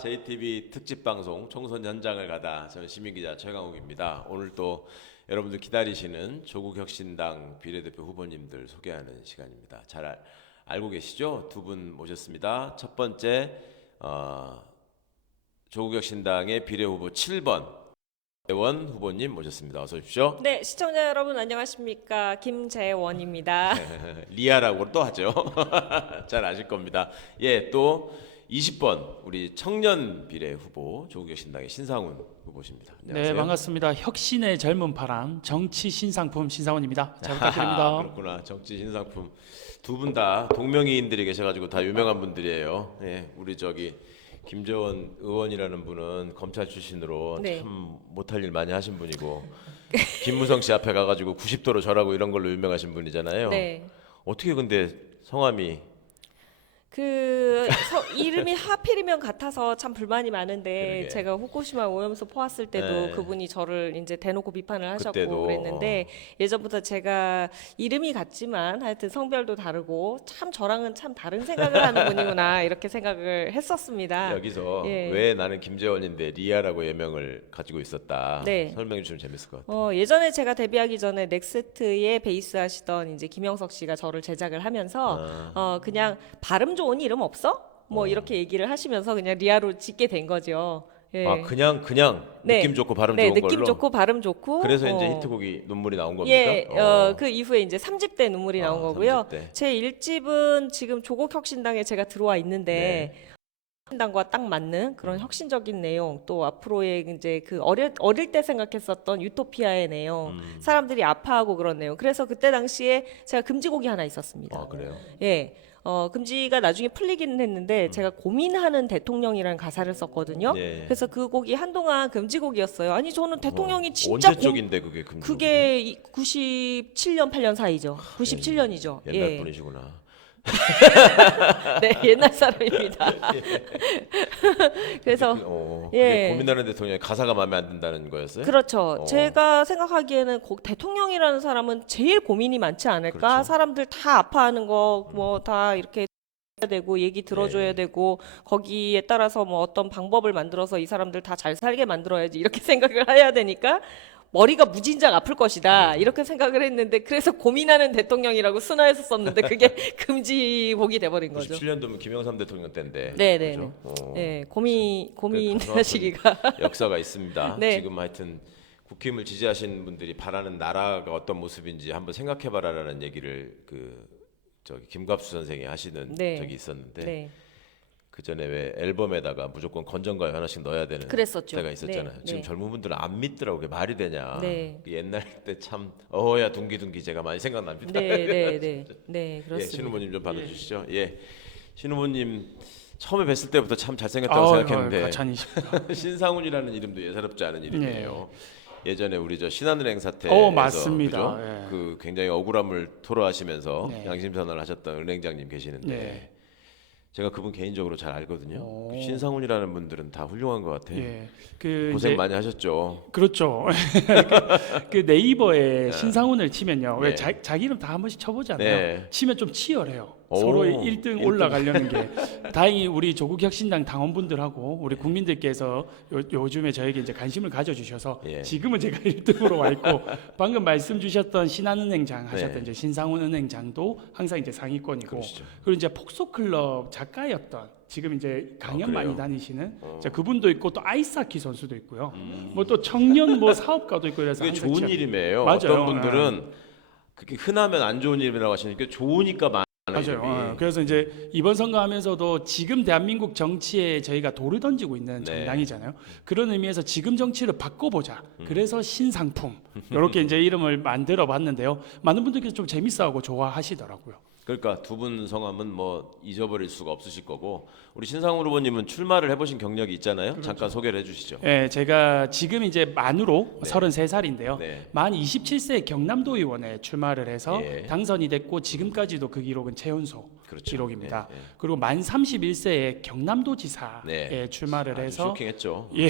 JTB 특집 방송 총선 현장을 가다 저는 시민기자 최강욱입니다. 오늘 또 여러분들 기다리시는 조국혁신당 비례대표 후보님들 소개하는 시간입니다. 잘 알고 계시죠? 두 분 모셨습니다. 첫 번째 조국혁신당의 비례후보 7번 재원 후보님 모셨습니다. 어서 오십시오. 네, 시청자 여러분 안녕하십니까? 김재원입니다. 리아라고 또 하죠. 잘 아실 겁니다. 예, 또 20번 우리 청년 비례 후보 조국혁신당의 신상훈 후보십니다. 안녕하세요. 네, 반갑습니다. 혁신의 젊은 바람 정치 신상품 신상훈입니다. 잘 부탁드립니다. 그렇구나. 정치 신상품 두 분 다 동명이인들이 계셔가지고 다 유명한 분들이에요. 예, 우리 저기 김재원 의원이라는 분은 검찰 출신으로 네. 참 못할 일 많이 하신 분이고 김무성 씨 앞에 가가지고 90도로 절하고 이런 걸로 유명하신 분이잖아요. 네. 어떻게 근데 성함이 이름이 하필이면 같아서 참 불만이 많은데 그러게. 제가 후쿠시마 오염수 포왔을 때도 네. 그분이 저를 이제 대놓고 비판을 하셨고 그때도, 그랬는데 예전부터 제가 이름이 같지만 하여튼 성별도 다르고 참 저랑은 참 다른 생각을 하는 분이구나 이렇게 생각을 했었습니다. 여기서 예. 왜 나는 김재원인데 리아라고 예명을 가지고 있었다. 네. 설명해 주시면 재밌을 것 같아요. 예전에 제가 데뷔하기 전에 넥스트에 베이스 하시던 이제 김영석 씨가 저를 제작을 하면서 그냥 발음 좋은 이름 없어? 뭐 이렇게 얘기를 하시면서 그냥 리아로 짓게 된 거죠. 예. 아 그냥 네. 느낌 좋고 발음 네, 좋은 느낌 걸로. 좋고 발음 좋고. 그래서 이제 히트곡이 눈물이 나온 겁니까? 예, 그 이후에 이제 3집 때 눈물이 나온 거고요. 3집 때. 제 1집은 지금 조국혁신당에 제가 들어와 있는데 네. 혁신당과 딱 맞는 그런 혁신적인 내용 또 앞으로의 이제 그 어릴 때 생각했었던 유토피아의 내용 사람들이 아파하고 그런 내용 그래서 그때 당시에 제가 금지곡이 하나 있었습니다. 아 그래요? 예. 금지가 나중에 풀리기는 했는데 제가 고민하는 대통령이라는 가사를 썼거든요. 네. 그래서 그 곡이 한동안 금지곡이었어요. 아니 저는 대통령이 진짜 언제 쪽인데 그게 금지? 그게 97년 8년 사이죠. 97년이죠. 옛날 예. 분이시구나. 네, 옛날 사람입니다. 그래서 그게 예. 고민하는 대통령의 가사가 마음에 안 든다는 거였어요? 그렇죠. 제가 생각하기에는 대통령이라는 사람은 제일 고민이 많지 않을까? 그렇죠. 사람들 다 아파하는 거 뭐 다 이렇게 해야 되고 얘기 들어줘야 네. 되고 거기에 따라서 뭐 어떤 방법을 만들어서 이 사람들 다 잘 살게 만들어야지 이렇게 생각을 해야 되니까 머리가 무진장 아플 것이다 이렇게 생각을 했는데 그래서 고민하는 대통령이라고 순화해서 썼는데 그게 금지곡이 돼버린 거죠. 97년도면 김영삼 대통령 때인데. 네네. 그죠? 네, 고민하시기가 역사가 있습니다. 네. 지금 하여튼 국힘을 지지하시는 분들이 바라는 나라가 어떤 모습인지 한번 생각해봐라라는 얘기를 저기 김갑수 선생이 하시는 네. 적이 있었는데 네. 그 전에 왜 앨범에다가 무조건 건전가요 하나씩 넣어야 되는 그랬었죠. 때가 있었잖아요. 네. 지금 네. 젊은 분들은 안 믿더라고 그게 말이 되냐. 네. 옛날 때 참 어야 둥기둥기 제가 많이 생각납니다. 네, 예, 그렇습니다. 신후보님 좀 받아주시죠. 예, 신후보님 처음에 뵀을 때부터 참 잘생겼다고 생각했는데 가찬이십니다. 신상훈이라는 이름도 예사롭지 않은 이름이에요. 예전에 우리 저 신한은행 사태 맞습니다. 그죠? 예. 그 굉장히 억울함을 토로하시면서 네. 양심선언을 하셨던 은행장님 계시는데 네. 제가 그분 개인적으로 잘 알거든요. 오. 신상훈이라는 분들은 다 훌륭한 것 같아요. 예. 그 고생 이제 많이 하셨죠. 그렇죠. 그 네이버에 신상훈을 치면요. 왜 네. 자기 이름 다 한 번씩 쳐보잖아요. 네. 치면 좀 치열해요. 오, 서로의 1등 1등. 올라가려는 게 다행히 우리 조국혁신당 당원분들하고 우리 국민들께서 요즘에 저에게 이제 관심을 가져주셔서 예. 지금은 제가 1등으로 와 있고 방금 말씀 주셨던 신한은행장 하셨던 네. 이제 신상훈 은행장도 항상 이제 상위권이고 그러시죠. 그리고 이제 폭소클럽 작가였던 지금 이제 강연 그래요? 많이 다니시는 자, 그분도 있고 또 아이스하키 선수도 있고요. 뭐 또 청년 뭐 사업가도 있고 그래서 그게 항상 좋은 이름이에요. 맞아요. 어떤 분들은 그게 흔하면 안 좋은 이름이라고 하시니까 좋으니까 많은 맞아요. 이름이. 그래서 이제 이번 선거하면서도 지금 대한민국 정치에 저희가 돌을 던지고 있는 네. 정당이잖아요. 그런 의미에서 지금 정치를 바꿔보자. 그래서 신상품 이렇게 이제 이름을 만들어 봤는데요. 많은 분들께서 좀 재밌어하고 좋아하시더라고요. 그러니까 두 분 성함은 뭐 잊어버릴 수가 없으실 거고 우리 신상훈 후보님은 출마를 해보신 경력이 있잖아요. 그렇죠. 잠깐 소개를 해주시죠. 예, 제가 지금 이제 만으로 33살인데요. 네. 만 27세 경남도 의원에 출마를 해서 예. 당선이 됐고 지금까지도 그 기록은 최연소. 그렇죠. 기록입니다. 예, 예. 그리고 만 31세에 경남도지사에 네. 출마를 아주 해서 쇼킹했죠. 예.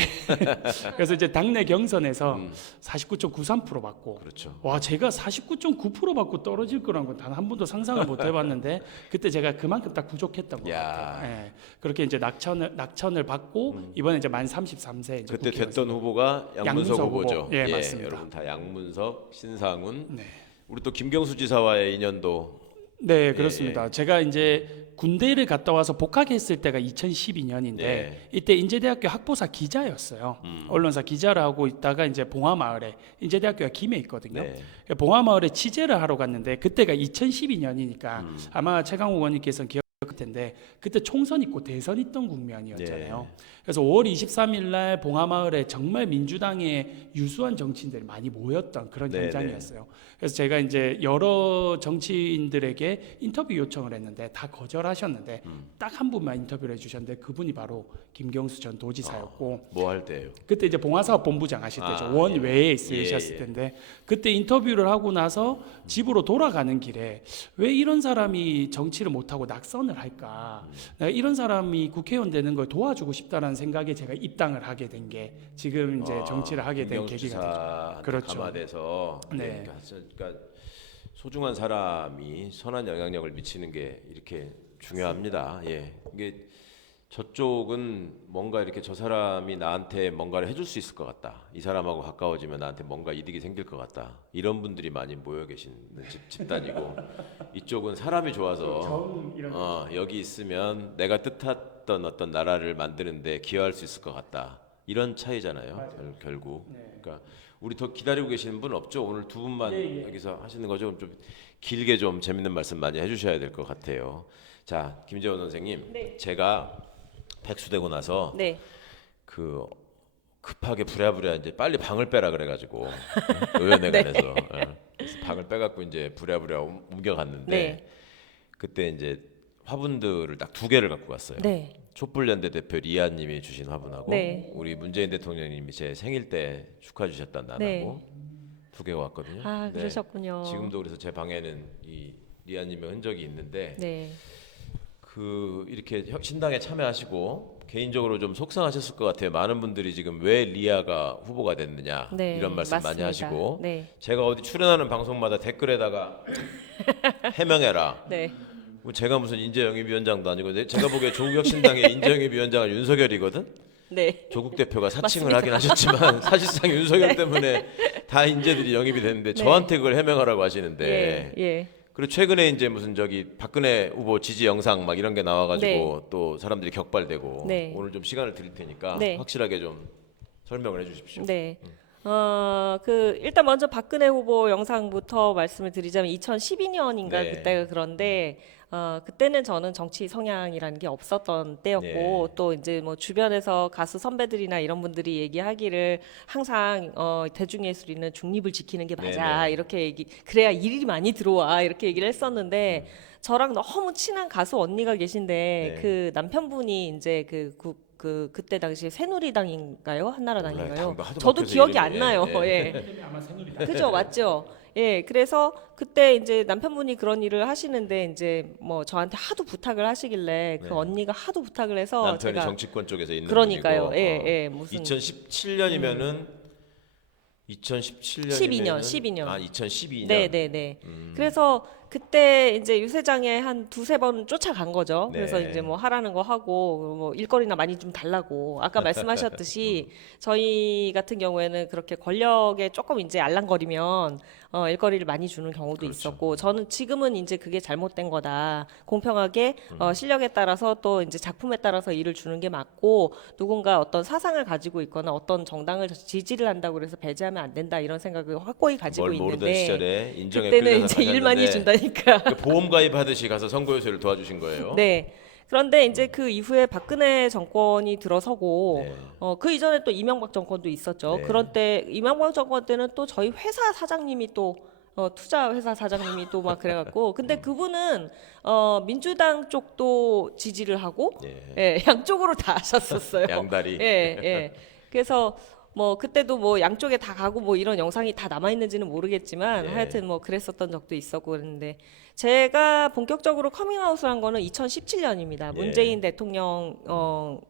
그래서 이제 당내 경선에서 음. 49.93% 받고 그렇죠. 와 제가 49.9% 받고 떨어질 거란 건 단 한 번도 상상을 못 해봤는데 그때 제가 그만큼 딱 부족했던 것 야. 같아요. 예. 그렇게 이제 낙천을 받고 이번에 이제 만 33세 이제 그때 국회의원 됐던 후보가 양문석 양문석 후보죠. 후보. 예, 맞습니다. 여러분 다 양문석, 신상훈. 네. 우리 또 김경수 지사와의 인연도 네, 그렇습니다. 제가 이제 군대를 갔다 와서 복학했을 때가 2012년인데 네. 이때 인제대학교 학보사 기자였어요. 언론사 기자를 하고 있다가 이제 봉화마을에 인제대학교가 김해 있거든요. 네. 봉화마을에 취재를 하러 갔는데 그때가 2012년이니까 아마 최강욱 의원님께서는 기억할 텐데 그때 총선 있고 대선 있던 국면이었잖아요. 네. 그래서 5월 23일 날 봉화마을에 정말 민주당의 유수한 정치인들이 많이 모였던 그런 네, 현장이었어요. 그래서 제가 이제 여러 정치인들에게 인터뷰 요청을 했는데 다 거절하셨는데 딱 한 분만 인터뷰를 해주셨는데 그분이 바로 김경수 전 도지사였고 뭐 할 때예요? 그때 이제 봉화사업 본부장 하실 때죠. 아, 원 예. 외에 있으셨을 예, 예. 텐데 그때 인터뷰를 하고 나서 집으로 돌아가는 길에 왜 이런 사람이 정치를 못하고 낙선을 할까? 내가 이런 사람이 국회의원 되는 걸 도와주고 싶다라는 생각에 제가 입당을 하게 된 게 지금 이제 정치를 하게 된 김경수 계기가 되죠. 지사한테 그렇죠. 감화돼서 네. 그러니까 소중한 사람이 선한 영향력을 미치는 게 이렇게 중요합니다. 예, 이게 저쪽은 뭔가 이렇게 저 사람이 나한테 뭔가를 해줄 수 있을 것 같다. 이 사람하고 가까워지면 나한테 뭔가 이득이 생길 것 같다. 이런 분들이 많이 모여 계시는 집단이고 이쪽은 사람이 좋아서 여기 있으면 내가 뜻했던 어떤 나라를 만드는데 기여할 수 있을 것 같다. 이런 차이잖아요. 결국. 네. 그러니까 우리 더 기다리고 계시는 분 없죠? 오늘 두 분만 예. 여기서 하시는 거죠? 좀 길게 좀 재밌는 말씀 많이 해주셔야 될 것 같아요. 자, 김재원 선생님, 네. 제가 백수되고 나서 네. 그 급하게 부랴부랴 이제 빨리 방을 빼라 그래가지고 의원회관에서 그래서 방을 빼갖고 이제 부랴부랴 옮겨갔는데 네. 그때 이제 화분들을 딱 2개를 갖고 갔어요. 네. 촛불연대 대표 리아님이 주신 화분하고 네. 우리 문재인 대통령님이 제 생일 때 축하 주셨던 난하고 네. 2개가 왔거든요. 아, 네. 그러셨군요. 지금도 그래서 제 방에는 이 리아님의 흔적이 있는데 네. 그 이렇게 신당에 참여하시고 개인적으로 좀 속상하셨을 것 같아요. 많은 분들이 지금 왜 리아가 후보가 됐느냐 네, 이런 말씀 많이 맞습니다. 하시고 네. 제가 어디 출연하는 방송마다 댓글에다가 해명해라. 네. 뭐 제가 무슨 인재영입위원장도 아니고 제가 보기에 조국혁신당의 인재영입위원장은 윤석열이거든. 네. 조국 대표가 사칭을 하긴 하셨지만 사실상 윤석열 때문에 다 인재들이 영입이 됐는데 네. 저한테 그걸 해명하라고 하시는데 예. 예. 그리고 최근에 이제 무슨 저기 박근혜 후보 지지 영상 막 이런 게 나와가지고 네. 또 사람들이 격발되고 네. 오늘 좀 시간을 드릴 테니까 네. 확실하게 좀 설명을 해주십시오. 네. 일단 먼저 박근혜 후보 영상부터 말씀을 드리자면 2012년인가 네. 그때가 그런데 그때는 저는 정치 성향이라는 게 없었던 때였고 네. 또 이제 뭐 주변에서 가수 선배들이나 이런 분들이 얘기하기를 항상 대중예술인은 중립을 지키는 게 맞아 네네. 이렇게 그래야 일이 많이 들어와 이렇게 얘기를 했었는데 저랑 너무 친한 가수 언니가 계신데 네. 그 남편분이 이제 그때 당시 새누리당인가요? 한나라당인가요? 당도 하도 저도 바뀌어서 기억이 이름이, 안 나요. 예. 아마 새누리당. 그죠, 맞죠. 예, 그래서 그때 이제 남편분이 그런 일을 하시는데 이제 뭐 저한테 하도 부탁을 하시길래 그 네. 언니가 하도 부탁을 해서 남편이 제가 정치권 쪽에서 있는 그러니까요. 분이고 예, 예, 무슨 2017년이면은 2017년이면은 12년. 아 2012년 네, 네, 네. 그래서 그때 이제 유세장에 한 2-3번 쫓아간 거죠. 네. 그래서 이제 뭐 하라는 거 하고 뭐 일거리나 많이 좀 달라고 아까 말씀하셨듯이 저희 같은 경우에는 그렇게 권력에 조금 이제 알랑거리면 일거리를 많이 주는 경우도 그렇죠. 있었고 저는 지금은 이제 그게 잘못된 거다. 공평하게 실력에 따라서 또 이제 작품에 따라서 일을 주는 게 맞고 누군가 어떤 사상을 가지고 있거나 어떤 정당을 지지를 한다고 그래서 배제하면 안 된다 이런 생각을 확고히 가지고 뭘 모르던 있는데 시절에 인정에 그때는 끌려서 이제 일 많이 가셨는데 준다니까. 그 보험 가입하듯이 가서 선거 유세를 도와주신 거예요. 네. 그런데 이제 그 이후에 박근혜 정권이 들어서고 네. 그 이전에 또 이명박 정권도 있었죠. 네. 그런 때 이명박 정권 때는 또 저희 회사 사장님이 또 투자 회사 사장님이 또 막 그래갖고 근데 그분은 민주당 쪽도 지지를 하고 예. 예, 양쪽으로 다 하셨었어요. 양다리. 예, 예. 그래서 뭐 그때도 뭐 양쪽에 다 가고 뭐 이런 영상이 다 남아 있는지는 모르겠지만 예. 하여튼 뭐 그랬었던 적도 있었고 그랬는데 제가 본격적으로 커밍아웃을 한 거는 2017년입니다. 예. 문재인 대통령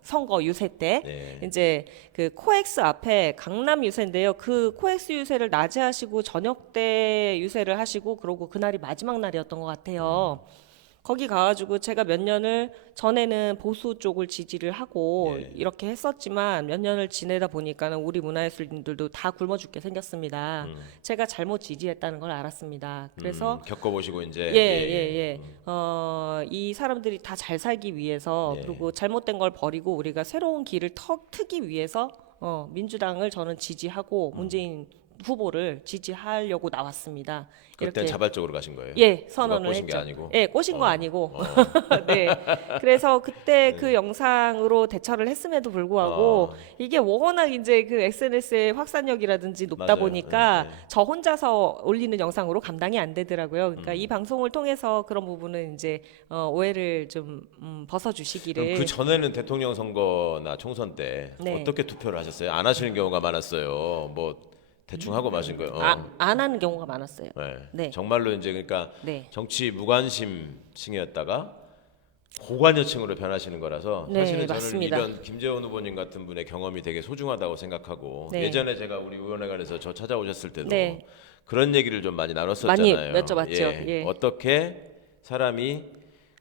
선거 유세 때 예. 이제 그 코엑스 앞에 강남 유세인데요. 그 코엑스 유세를 낮에 하시고 저녁 때 유세를 하시고 그러고 그날이 마지막 날이었던 것 같아요. 거기 가가지고 제가 몇 년을 전에는 보수 쪽을 지지를 하고 예. 이렇게 했었지만 몇 년을 지내다 보니까는 우리 문화예술인들도 다 굶어 죽게 생겼습니다. 제가 잘못 지지했다는 걸 알았습니다. 그래서 겪어보시고 이제 예. 이 사람들이 다 잘 살기 위해서 예. 그리고 잘못된 걸 버리고 우리가 새로운 길을 트기 위해서 민주당을 저는 지지하고 문재인 후보를 지지하려고 나왔습니다. 그때 자발적으로 가신 거예요? 예, 선언을 꼬신 게 했죠. 아니고? 예, 꼬신 거 아니고. 네. 그래서 그때 그 영상으로 대처를 했음에도 불구하고 이게 워낙 이제 그 SNS의 확산력이라든지 높다 맞아요. 보니까 예, 예. 저 혼자서 올리는 영상으로 감당이 안 되더라고요. 그러니까 이 방송을 통해서 그런 부분은 이제 오해를 좀 벗어 주시기를. 그럼 그 전에는 대통령 선거나 총선 때 네. 어떻게 투표를 하셨어요? 안 하시는 경우가 많았어요. 뭐 대충 하고 마신 거예요. 안 하는 경우가 많았어요. 네. 네. 정말로 이제 그러니까 네. 정치 무관심층이었다가 고관여층으로 변하시는 거라서 네, 사실은 저는 맞습니다. 이런 김재원 후보님 같은 분의 경험이 되게 소중하다고 생각하고 네. 예전에 제가 우리 의원회관에서 저 찾아오셨을 때도 네. 그런 얘기를 좀 많이 나눴었잖아요. 많이 여쭤봤죠. 예. 어떻게 사람이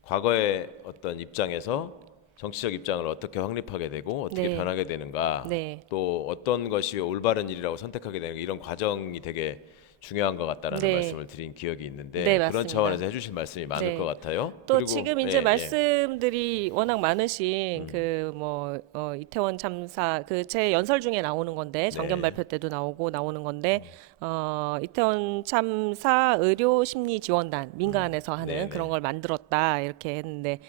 과거의 어떤 입장에서 정치적 입장을 어떻게 확립하게 되고 어떻게 네. 변하게 되는가 네. 또 어떤 것이 올바른 일이라고 선택하게 되는 이런 과정이 되게 중요한 것 같다라는 네. 말씀을 드린 기억이 있는데 네, 그런 맞습니다. 차원에서 해주실 말씀이 많을 네. 것 같아요. 또 그리고 지금 이제 예, 말씀들이 워낙 많으신 그 뭐 이태원 참사 그 제 연설 중에 나오는 건데 정견 네. 발표 때도 나오는 건데 이태원 참사 의료 심리 지원단 민간에서 하는 네네. 그런 걸 만들었다 이렇게 했는데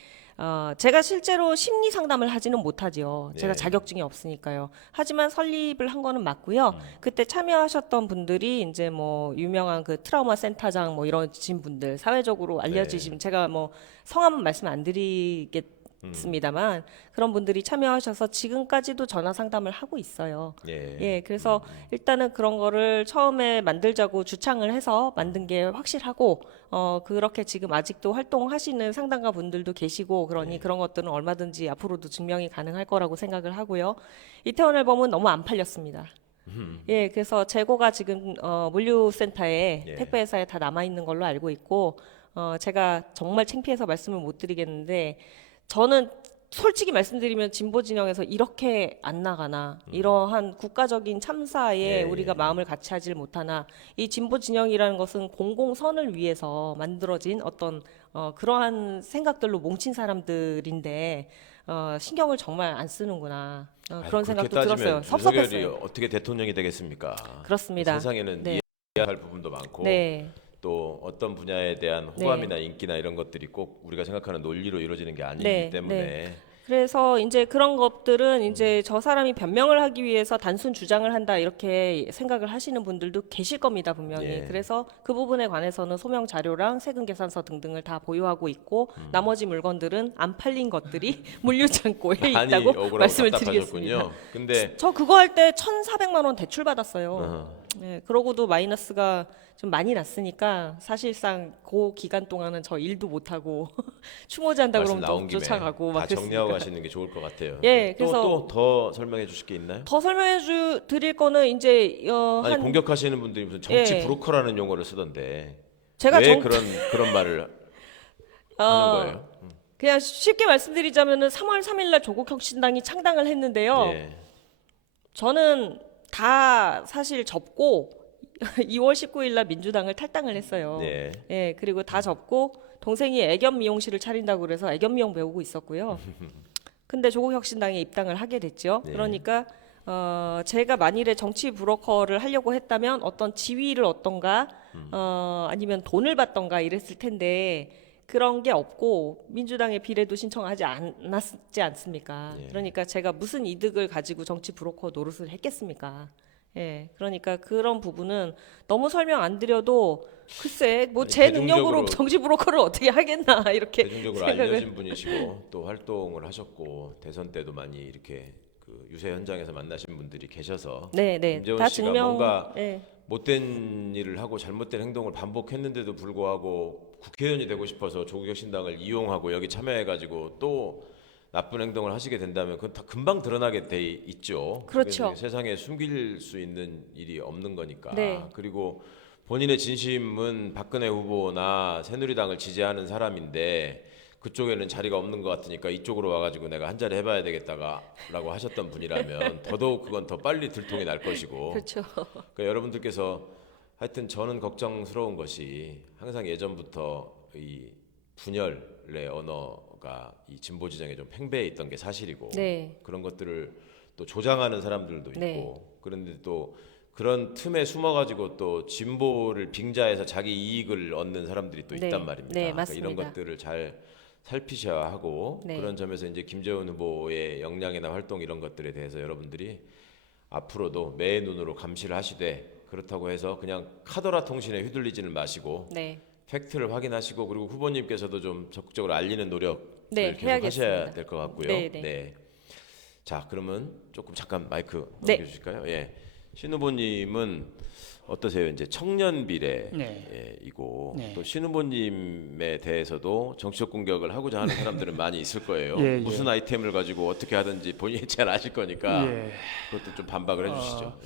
제가 실제로 심리 상담을 하지는 못하지요. 제가 네. 자격증이 없으니까요. 하지만 설립을 한 거는 맞고요. 그때 참여하셨던 분들이 이제 뭐 유명한 그 트라우마 센터장 뭐 이러신 분들 사회적으로 알려지신 제가 뭐 성함은 말씀 안 드리겠습니다만 그런 분들이 참여하셔서 지금까지도 전화 상담을 하고 있어요. 예. 예, 그래서 일단은 그런 거를 처음에 만들자고 주창을 해서 만든 게 확실하고, 그렇게 지금 아직도 활동하시는 상담가 분들도 계시고, 그러니 그런 것들은 얼마든지 앞으로도 증명이 가능할 거라고 생각을 하고요. 이태원 앨범은 너무 안 팔렸습니다. 예, 그래서 재고가 지금 물류센터에 예. 택배회사에 다 남아 있는 걸로 알고 있고, 제가 정말 창피해서 말씀을 못 드리겠는데, 저는 솔직히 말씀드리면 진보 진영에서 이렇게 안 나가나 이러한 국가적인 참사에 예, 우리가 예. 마음을 같이 하질 못하나 이 진보 진영이라는 것은 공공선을 위해서 만들어진 어떤 그러한 생각들로 뭉친 사람들인데 신경을 정말 안 쓰는구나 그런 생각도 들었어요. 섭섭했어요. 윤석열이 어떻게 대통령이 되겠습니까? 그렇습니다. 세상에는 네. 이해할 부분도 많고 네. 또 어떤 분야에 대한 호감이나 인기나 이런 것들이 꼭 우리가 생각하는 논리로 이루어지는 게 아니기 네, 때문에 그래서 이제 그런 것들은 이제 저 사람이 변명을 하기 위해서 단순 주장을 한다 이렇게 생각을 하시는 분들도 계실 겁니다 분명히. 예. 그래서 그 부분에 관해서는 소명 자료랑 세금 계산서 등등을 다 보유하고 있고 나머지 물건들은 안 팔린 것들이 물류 창고에 많이 있다고 억울하고 말씀을 답답하셨군요. 드리겠습니다. 근데 저 그거 할 때 1,400만 원 대출 받았어요. 어허. 네, 그러고도 마이너스가 좀 많이 났으니까 사실상 그 기간 동안은 저 일도 못 하고 추모제한다 말씀 그러면 나온 또 김에 쫓아가고 다 막 정리하고 그랬으니까. 가시는 게 좋을 것 같아요. 예, 또 그래서 더 설명해 주실 게 있나요? 더 설명해 드릴 거는 이제 아니 한 공격하시는 분들이 무슨 정치 예. 브로커라는 용어를 쓰던데 제가 왜 정 그런 말을 하는 거예요? 그냥 쉽게 말씀드리자면은 3월 3일 날 조국혁신당이 창당을 했는데요. 예. 저는 다 사실 접고 2월 19일 날 민주당을 탈당을 했어요. 네. 예, 그리고 다 접고 동생이 애견 미용실을 차린다고 그래서 애견 미용 배우고 있었고요. 근데 조국혁신당에 입당을 하게 됐죠. 네. 그러니까 제가 만일에 정치 브로커를 하려고 했다면 어떤 지위를 얻던가 아니면 돈을 받던가 이랬을 텐데 그런 게 없고 민주당의 비례도 신청하지 않았지 않습니까? 예. 그러니까 제가 무슨 이득을 가지고 정치 브로커 노릇을 했겠습니까? 예, 그러니까 그런 부분은 너무 설명 안 드려도 글쎄 뭐 제 대중적으로- 능력으로 정치 브로커를 어떻게 하겠나 이렇게 대중적으로 생각을 알려진 분이시고 또 활동을 하셨고 대선 때도 많이 이렇게 그 유세 현장에서 만나신 분들이 계셔서 네, 네. 김재원 다 씨가 증명. 뭔가 네. 못된 일을 하고 잘못된 행동을 반복했는데도 불구하고 국회의원이 되고 싶어서 조국혁신당을 이용하고 여기 참여해가지고 또 나쁜 행동을 하시게 된다면 그건 다 금방 드러나게 돼 있죠. 그렇죠. 그게 세상에 숨길 수 있는 일이 없는 거니까. 네. 그리고 본인의 진심은 박근혜 후보나 새누리당을 지지하는 사람인데 그쪽에는 자리가 없는 것 같으니까 이쪽으로 와가지고 내가 한 자리 해봐야 되겠다라고 하셨던 분이라면 더더욱 그건 더 빨리 들통이 날 것이고. 그렇죠. 그러니까 여러분들께서 하여튼 저는 걱정스러운 것이 항상 예전부터 이 분열의 언어가 이 진보 지정에 좀 팽배해 있던 게 사실이고 네. 그런 것들을 또 조장하는 사람들도 있고 네. 그런데 또 그런 틈에 숨어가지고 또 진보를 빙자해서 자기 이익을 얻는 사람들이 또 네. 있단 말입니다. 네, 그러니까 이런 맞습니다. 것들을 잘 살피셔야 하고 네. 그런 점에서 이제 김재원 후보의 역량이나 활동 이런 것들에 대해서 여러분들이 앞으로도 매의 눈으로 감시를 하시되 그렇다고 해서 그냥 카더라 통신에 휘둘리지는 마시고 네. 팩트를 확인하시고 그리고 후보님께서도 좀 적극적으로 알리는 노력을 네, 계속 해야겠습니다. 하셔야 될 것 같고요. 네, 네. 자, 그러면 조금 잠깐 마이크 네. 넘겨주실까요? 예. 신 후보님은 어떠세요? 이제 청년 비례이고 네. 또 신 후보님에 대해서도 정치적 공격을 하고자 하는 사람들은 많이 있을 거예요. 예, 예. 무슨 아이템을 가지고 어떻게 하든지 본인이 잘 아실 거니까 예. 그것도 좀 반박을 해주시죠.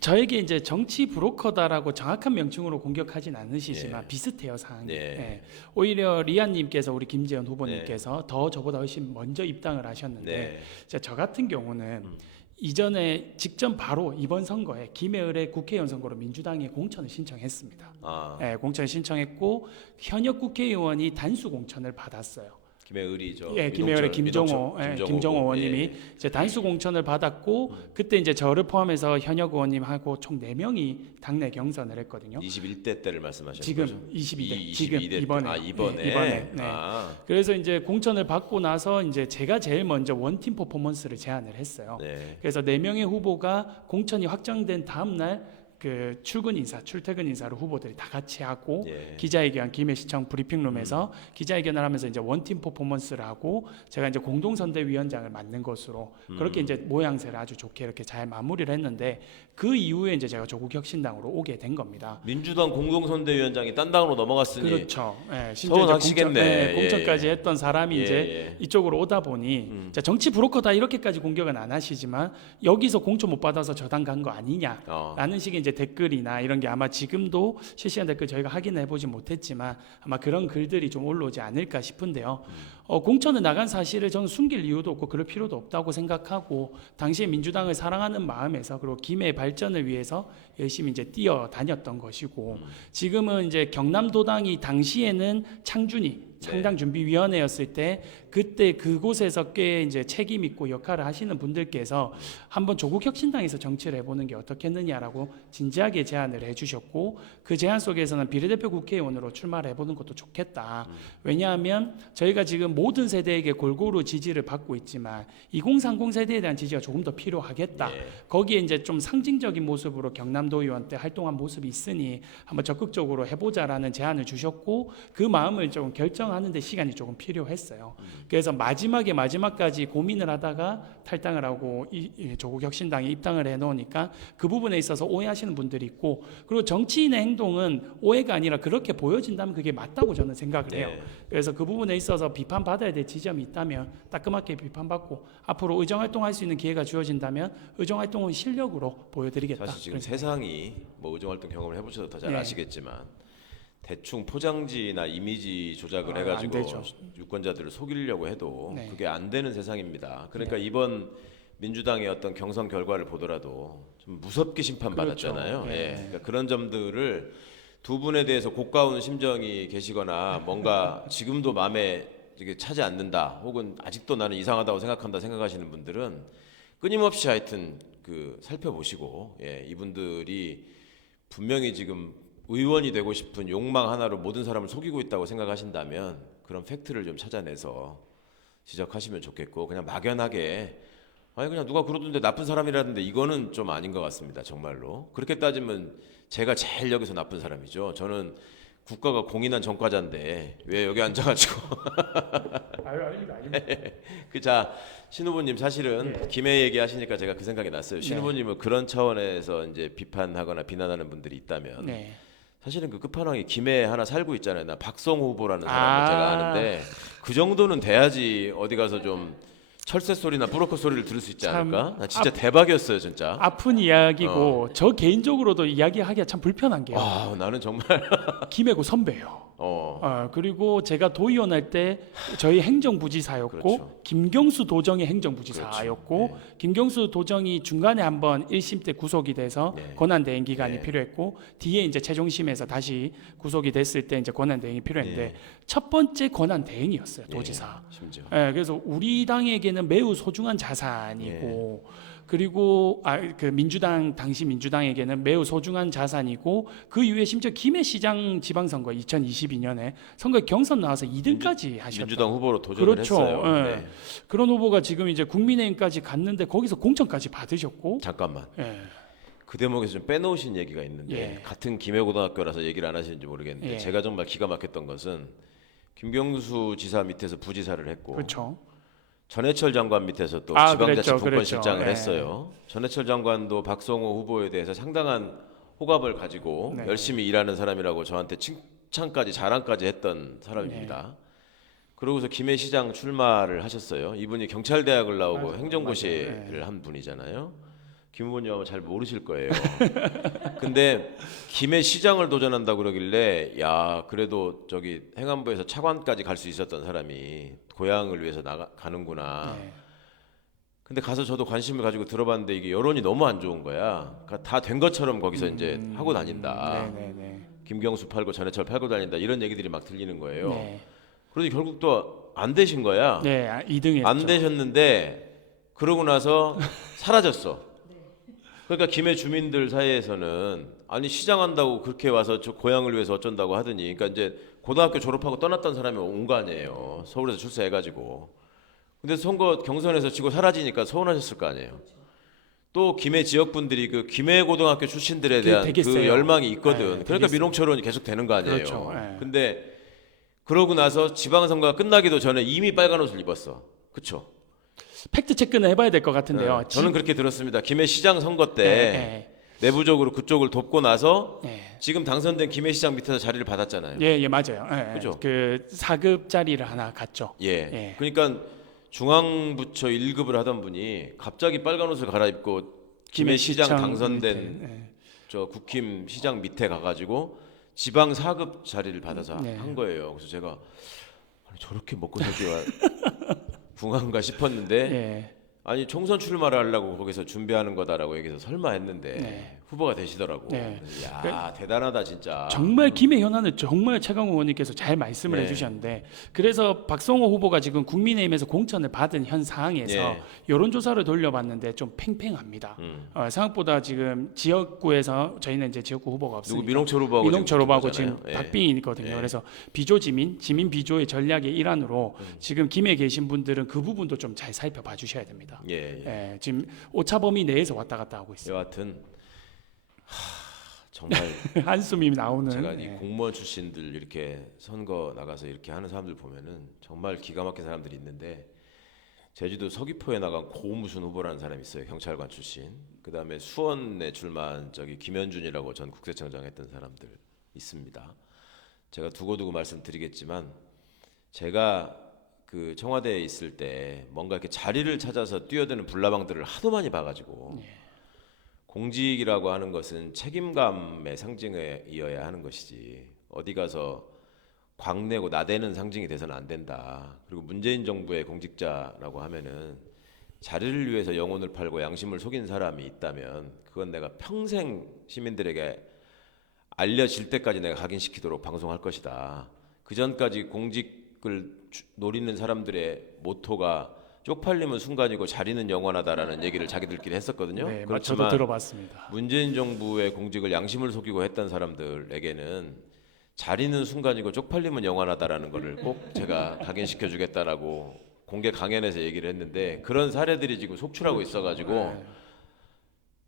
저에게 이제 정치 브로커다라고 정확한 명칭으로 공격하진 않으시지만 예. 비슷해요 상황이. 예. 예. 오히려 리안님께서 우리 김재현 후보님께서 더 저보다 훨씬 먼저 입당을 하셨는데 네. 저 같은 경우는 이전에 직전 바로 이번 선거에 김해을의 국회의원 선거로 민주당에 공천을 신청했습니다. 아, 예, 공천을 신청했고 현역 국회의원이 단수 공천을 받았어요. 김해을이죠. 예, 김해열의 김종호 의원님이 이제 단수 공천을 받았고 그때 이제 저를 포함해서 현역 의원님하고 총 4명이 당내 경선을 했거든요. 21대 때를 말씀하시는 지금 거죠? 22대 지금 22대 이번에 아, 이번에 네, 이번에 네. 아, 그래서 이제 공천을 받고 나서 이제 제가 제일 먼저 원팀 퍼포먼스를 제안을 했어요. 네. 그래서 4명의 후보가 공천이 확정된 다음 날 그 출퇴근 인사를 후보들이 다 같이 하고 예. 기자회견 김해시청 브리핑룸에서 기자회견을 하면서 이제 원팀 퍼포먼스를 하고 제가 이제 공동선대위원장을 맡는 것으로 그렇게 이제 모양새를 아주 좋게 이렇게 잘 마무리를 했는데 그 이후에 이제 제가 조국혁신당으로 오게 된 겁니다. 민주당 공동선대위원장이 딴 당으로 넘어갔으니 그렇죠. 예, 심지어 이제 서운하시겠네. 공천까지 예. 했던 사람이 예, 이제 예. 이쪽으로 오다 보니 자, 정치 브로커다 이렇게까지 공격은 안 하시지만 여기서 공천 못 받아서 저당 간 거 아니냐라는 식의 이제 댓글이나 이런 게 아마 지금도 실시간 댓글 저희가 확인해 보진 못했지만 아마 그런 글들이 좀 올라오지 않을까 싶은데요. 공천을 나간 사실을 저는 숨길 이유도 없고 그럴 필요도 없다고 생각하고 당시에 민주당을 사랑하는 마음에서 그리고 김해 발전을 위해서 열심히 이제 뛰어다녔던 것이고 지금은 이제 경남도당이 당시에는 창준이 창당준비위원회였을 때 그때 그곳에서 꽤 이제 책임 있고 역할을 하시는 분들께서 한번 조국혁신당에서 정치를 해보는 게 어떻겠느냐라고 진지하게 제안을 해주셨고 그 제안 속에서는 비례대표 국회의원으로 출마를 해보는 것도 좋겠다. 왜냐하면 저희가 지금 모든 세대에게 골고루 지지를 받고 있지만 2030 세대에 대한 지지가 조금 더 필요하겠다. 예. 거기에 이제 좀 상징적인 모습으로 경남도 의원 때 활동한 모습이 있으니 한번 적극적으로 해보자라는 제안을 주셨고 그 마음을 좀 결정하는데 시간이 조금 필요했어요. 그래서 마지막까지 고민을 하다가 탈당을 하고 조국혁신당에 입당을 해놓으니까 그 부분에 있어서 오해하시는 분들이 있고 그리고 정치인의 행동은 오해가 아니라 그렇게 보여진다면 그게 맞다고 저는 생각을 해요. 네. 그래서 그 부분에 있어서 비판받아야 될 지점이 있다면 따끔하게 비판받고 앞으로 의정활동할 수 있는 기회가 주어진다면 의정활동은 실력으로 보여드리겠다. 사실 지금 그런 세상이 뭐 의정활동 경험을 해보셔서 더 잘 네. 아시겠지만 대충 포장지나 이미지 조작을 안 해가지고 되죠. 유권자들을 속이려고 해도 네. 그게 안 되는 세상입니다. 그러니까 이번 민주당의 어떤 경선 결과를 보더라도 좀 무섭게 심판받았잖아요. 그렇죠. 예. 예. 그러니까 그런 점들을 두 분에 대해서 고가운 심정이 계시거나 뭔가 지금도 마음에 이게 차지 않는다 혹은 아직도 나는 이상하다고 생각한다 생각하시는 분들은 끊임없이 하여튼 그 살펴보시고 이분들이 분명히 지금 의원이 되고 싶은 욕망 하나로 모든 사람을 속이고 있다고 생각하신다면 그런 팩트를 좀 찾아내서 지적하시면 좋겠고 그냥 막연하게 아니 그냥 누가 그러던데 나쁜 사람이라던데 이거는 좀 아닌 것 같습니다. 정말로 그렇게 따지면 제가 제일 여기서 나쁜 사람이죠. 저는 국가가 공인한 전과자인데 왜 여기 앉아가지고 아닙니다. 그자 신 후보님 사실은 예. 김해 얘기하시니까 제가 그 생각이 났어요. 신 네. 후보님은 그런 차원에서 이제 비판하거나 비난하는 분들이 있다면 네. 사실은 그 끝판왕이 김해에 하나 살고 있잖아요. 나 박성호 후보라는 사람을 아. 제가 아는데 그 정도는 돼야지 어디 가서 좀 철새 소리나 뿌러커 소리를 들을 수 있지 참 않을까? 나 진짜 대박이었어요, 진짜. 아픈 이야기고 저 개인적으로도 이야기하기가 참 불편한 게요. 와, 나는 정말 김해구 선배요. 그리고 제가 도의원 할 때 저희 행정부지사였고 그렇죠. 김경수 도정의 행정부지사였고 그렇죠. 김경수 도정이 중간에 한번 1심 때 구속이 돼서 네. 권한대행 기간이 네. 필요했고 뒤에 이제 최종심에서 다시 구속이 됐을 때 이제 권한대행이 필요했는데 네. 첫 번째 권한대행이었어요, 도지사. 심지어. 그래서 우리 당에게는 매우 소중한 자산이고 그리고 그 민주당 당시 민주당에게는 매우 소중한 자산이고 그 이후에 심지어 김해시장 지방선거 2022년에 선거에 경선 나와서 2등까지 하셨던 민주당 후보로 도전을 그렇죠. 했어요. 예. 네. 그런 후보가 지금 이제 국민의힘까지 갔는데 거기서 공천까지 받으셨고 잠깐만. 예. 그 대목에서 좀 빼놓으신 얘기가 있는데 예. 같은 김해고등학교라서 얘기를 안 하시는지 모르겠는데 예. 제가 정말 기가 막혔던 것은 김경수 지사 밑에서 부지사를 했고 그렇죠. 전해철 장관 밑에서 또 그랬죠, 지방자치 분권실장을 그랬죠. 예. 했어요. 전해철 장관도 박성호 후보에 대해서 상당한 호감을 가지고 네. 열심히 일하는 사람이라고 저한테 칭찬까지 자랑까지 했던 사람입니다. 네. 그러고서 김해시장 출마를 하셨어요. 이분이 경찰대학을 나오고 맞아요. 행정고시를 맞아요. 한 분이잖아요. 김 후보님 아마 잘 모르실 거예요. 근데 김해시장을 도전한다고 그러길래 야 그래도 저기 행안부에서 차관까지 갈 수 있었던 사람이 고향을 위해서 가는구나. 네. 근데 가서 저도 관심을 가지고 들어봤는데 이게 여론이 너무 안 좋은 거야. 그러니까 다 된 것처럼 거기서 이제 하고 다닌다. 네. 김경수 팔고 전해철 팔고 다닌다 이런 얘기들이 막 들리는 거예요. 네. 그러니 결국 또 안 되신 거야. 네. 2등했죠. 안 되셨는데 그러고 나서 사라졌어. 그러니까 김해 주민들 사이에서는 아니 시장 한다고 그렇게 와서 저 고향을 위해서 어쩐다고 하더니 그러니까 이제 고등학교 졸업하고 떠났던 사람이 온 거 아니에요. 서울에서 출세해가지고. 근데 선거 경선에서 지고 사라지니까 서운하셨을 거 아니에요. 또 김해 지역 분들이 그 김해 고등학교 출신들에 그게 대한 되게 그 세요. 열망이 있거든. 네, 그러니까 되게 세요. 민홍철원이 계속 되는 거 아니에요. 그렇죠. 네. 근데 그러고 나서 지방선거가 끝나기도 전에 이미 빨간 옷을 입었어. 그렇죠? 팩트 체크는 해봐야 될 것 같은데요. 네, 저는 그렇게 들었습니다. 김해시장 선거 때 네. 내부적으로 그쪽을 돕고 나서 네. 지금 당선된 김해시장 밑에서 자리를 받았잖아요. 예, 맞아요. 그죠? 그 4급 자리를 하나 갔죠. 예. 예. 그러니까 중앙부처 1급을 하던 분이 갑자기 빨간 옷을 갈아입고 김해시장 김해시청 당선된 밑에, 예. 저 국힘 시장 밑에 가가지고 지방 4급 자리를 받아서 네. 한 거예요. 그래서 제가 아니, 저렇게 먹고 살기가 붕한가 싶었는데 예. 아니 총선 출마를 하려고 거기서 준비하는 거다라고 얘기해서 설마 했는데 네. 후보가 되시더라고. 네. 그래서 야 대단하다 진짜. 정말 김해 현안을 정말 최강욱 의원님께서 잘 말씀을 네. 해주셨는데 그래서 박성호 후보가 지금 국민의힘에서 공천을 받은 현 상황에서 예. 여론조사를 돌려봤는데 좀 팽팽합니다. 생각보다 지금 지역구에서 저희는 이제 지역구 후보가 없으니까 누구 민홍철 후보하고 민홍철 후보하고 지금 예. 박빙이거든요. 예. 그래서 비조 지민 비조의 전략의 일환으로 지금 김해에 계신 분들은 그 부분도 좀 잘 살펴봐 주셔야 됩니다. 예. 예, 지금 오차 범위 내에서 왔다 갔다 하고 있어요. 여하튼 정말 한숨이 나오는. 제가 이 예. 공무원 출신들 이렇게 선거 나가서 이렇게 하는 사람들 보면은 정말 기가 막힌 사람들이 있는데 제주도 서귀포에 나간 고무순 후보라는 사람이 있어요. 경찰관 출신. 그다음에 수원에 출마한 저기 김현준이라고 전 국세청장 했던 사람들 있습니다. 제가 두고두고 말씀드리겠지만 제가 그 청와대에 있을 때 뭔가 이렇게 자리를 찾아서 뛰어드는 불나방들을 하도 많이 봐가지고 공직이라고 하는 것은 책임감의 상징이어야 하는 것이지 어디 가서 광내고 나대는 상징이 돼서는 안 된다. 그리고 문재인 정부의 공직자라고 하면은 자리를 위해서 영혼을 팔고 양심을 속인 사람이 있다면 그건 내가 평생 시민들에게 알려질 때까지 내가 각인시키도록 방송할 것이다. 그 전까지 공직을 노리는 사람들의 모토가 쪽팔림은 순간이고 자리는 영원하다라는 얘기를 자기들끼리 했었거든요. 네, 저도 그렇지만 들어봤습니다. 문재인 정부의 공직을 양심을 속이고 했던 사람들에게는 자리는 순간이고 쪽팔림은 영원하다라는 거를 꼭 제가 각인시켜 주겠다라고 공개 강연에서 얘기를 했는데 그런 사례들이 지금 속출하고 있어가지고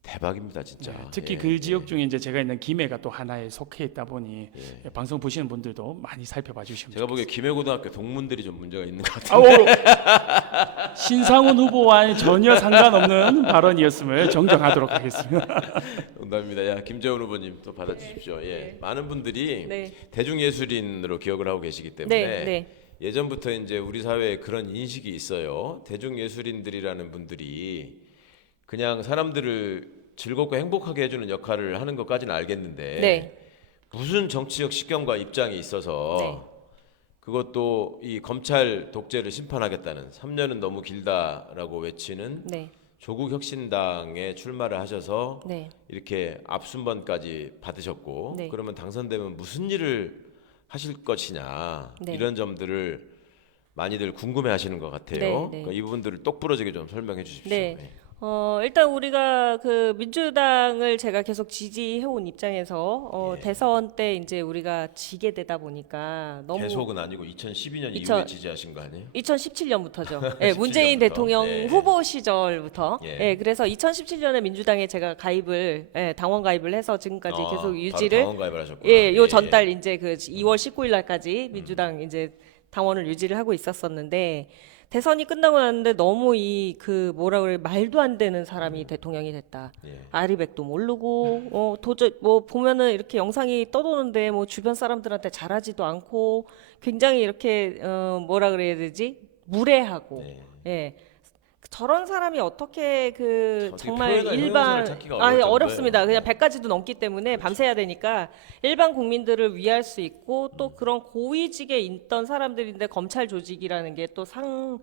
대박입니다, 진짜. 특히 예, 그 지역 중에 이제 제가 있는 김해가 또 하나에 속해 있다 보니 예. 방송 보시는 분들도 많이 살펴봐 주시면 제가 보기에 김해고등학교 동문들이 좀 문제가 있는 것 같아요. 아우, 신상훈 후보와는 전혀 상관없는 발언이었음을 정정하도록 하겠습니다. 농담입니다. 야, 김재원 후보님 또 받아주십시오. 예, 많은 분들이 네. 대중예술인으로 기억을 하고 계시기 때문에 네, 네. 예전부터 이제 우리 사회에 그런 인식이 있어요. 대중예술인들이라는 분들이 그냥 사람들을 즐겁고 행복하게 해주는 역할을 하는 것까지는 알겠는데 네. 무슨 정치적 식견과 입장이 있어서 네. 그것도 이 검찰 독재를 심판하겠다는 3년은 너무 길다라고 외치는 네. 조국 혁신당에 출마를 하셔서 네. 이렇게 앞순번까지 받으셨고 네. 그러면 당선되면 무슨 일을 하실 것이냐 네. 이런 점들을 많이들 궁금해하시는 것 같아요. 네, 네. 그러니까 이 부분들을 똑부러지게 좀 설명해 주십시오. 네. 네. 일단 우리가 그 민주당을 제가 계속 지지해온 입장에서 예. 대선 때 이제 우리가 지게 되다 보니까 너무 계속은 아니고 2012년 2000 이후에 지지하신 거 아니에요? 2017년부터죠. 예, 문재인 17년부터. 대통령 예. 후보 시절부터. 예. 예, 그래서 2017년에 민주당에 제가 가입을, 당원 가입을 해서 지금까지 계속 바로 유지를. 당원 가입을 하셨구나. 예, 요 전달 이제 그 2월 19일 날까지 민주당 이제 당원을 유지를 하고 있었었는데 대선이 끝나고 났는데 너무 이 그 뭐라 그래 말도 안 되는 사람이 대통령이 됐다. 예. 아리백도 모르고 도저히 뭐 보면은 이렇게 영상이 떠도는데 뭐 주변 사람들한테 잘하지도 않고 굉장히 이렇게 뭐라 그래야 되지? 무례하고 네. 예. 저런 사람이 어떻게 그 어떻게 정말 표현할 일반 형용사를 찾기가 어려울 어렵습니다. 정도예요. 그냥 100가지도 넘기 때문에 밤새야 되니까 일반 국민들을 위할 수 있고 또 그런 고위직에 있던 사람들인데 검찰 조직이라는 게 또 상명하고.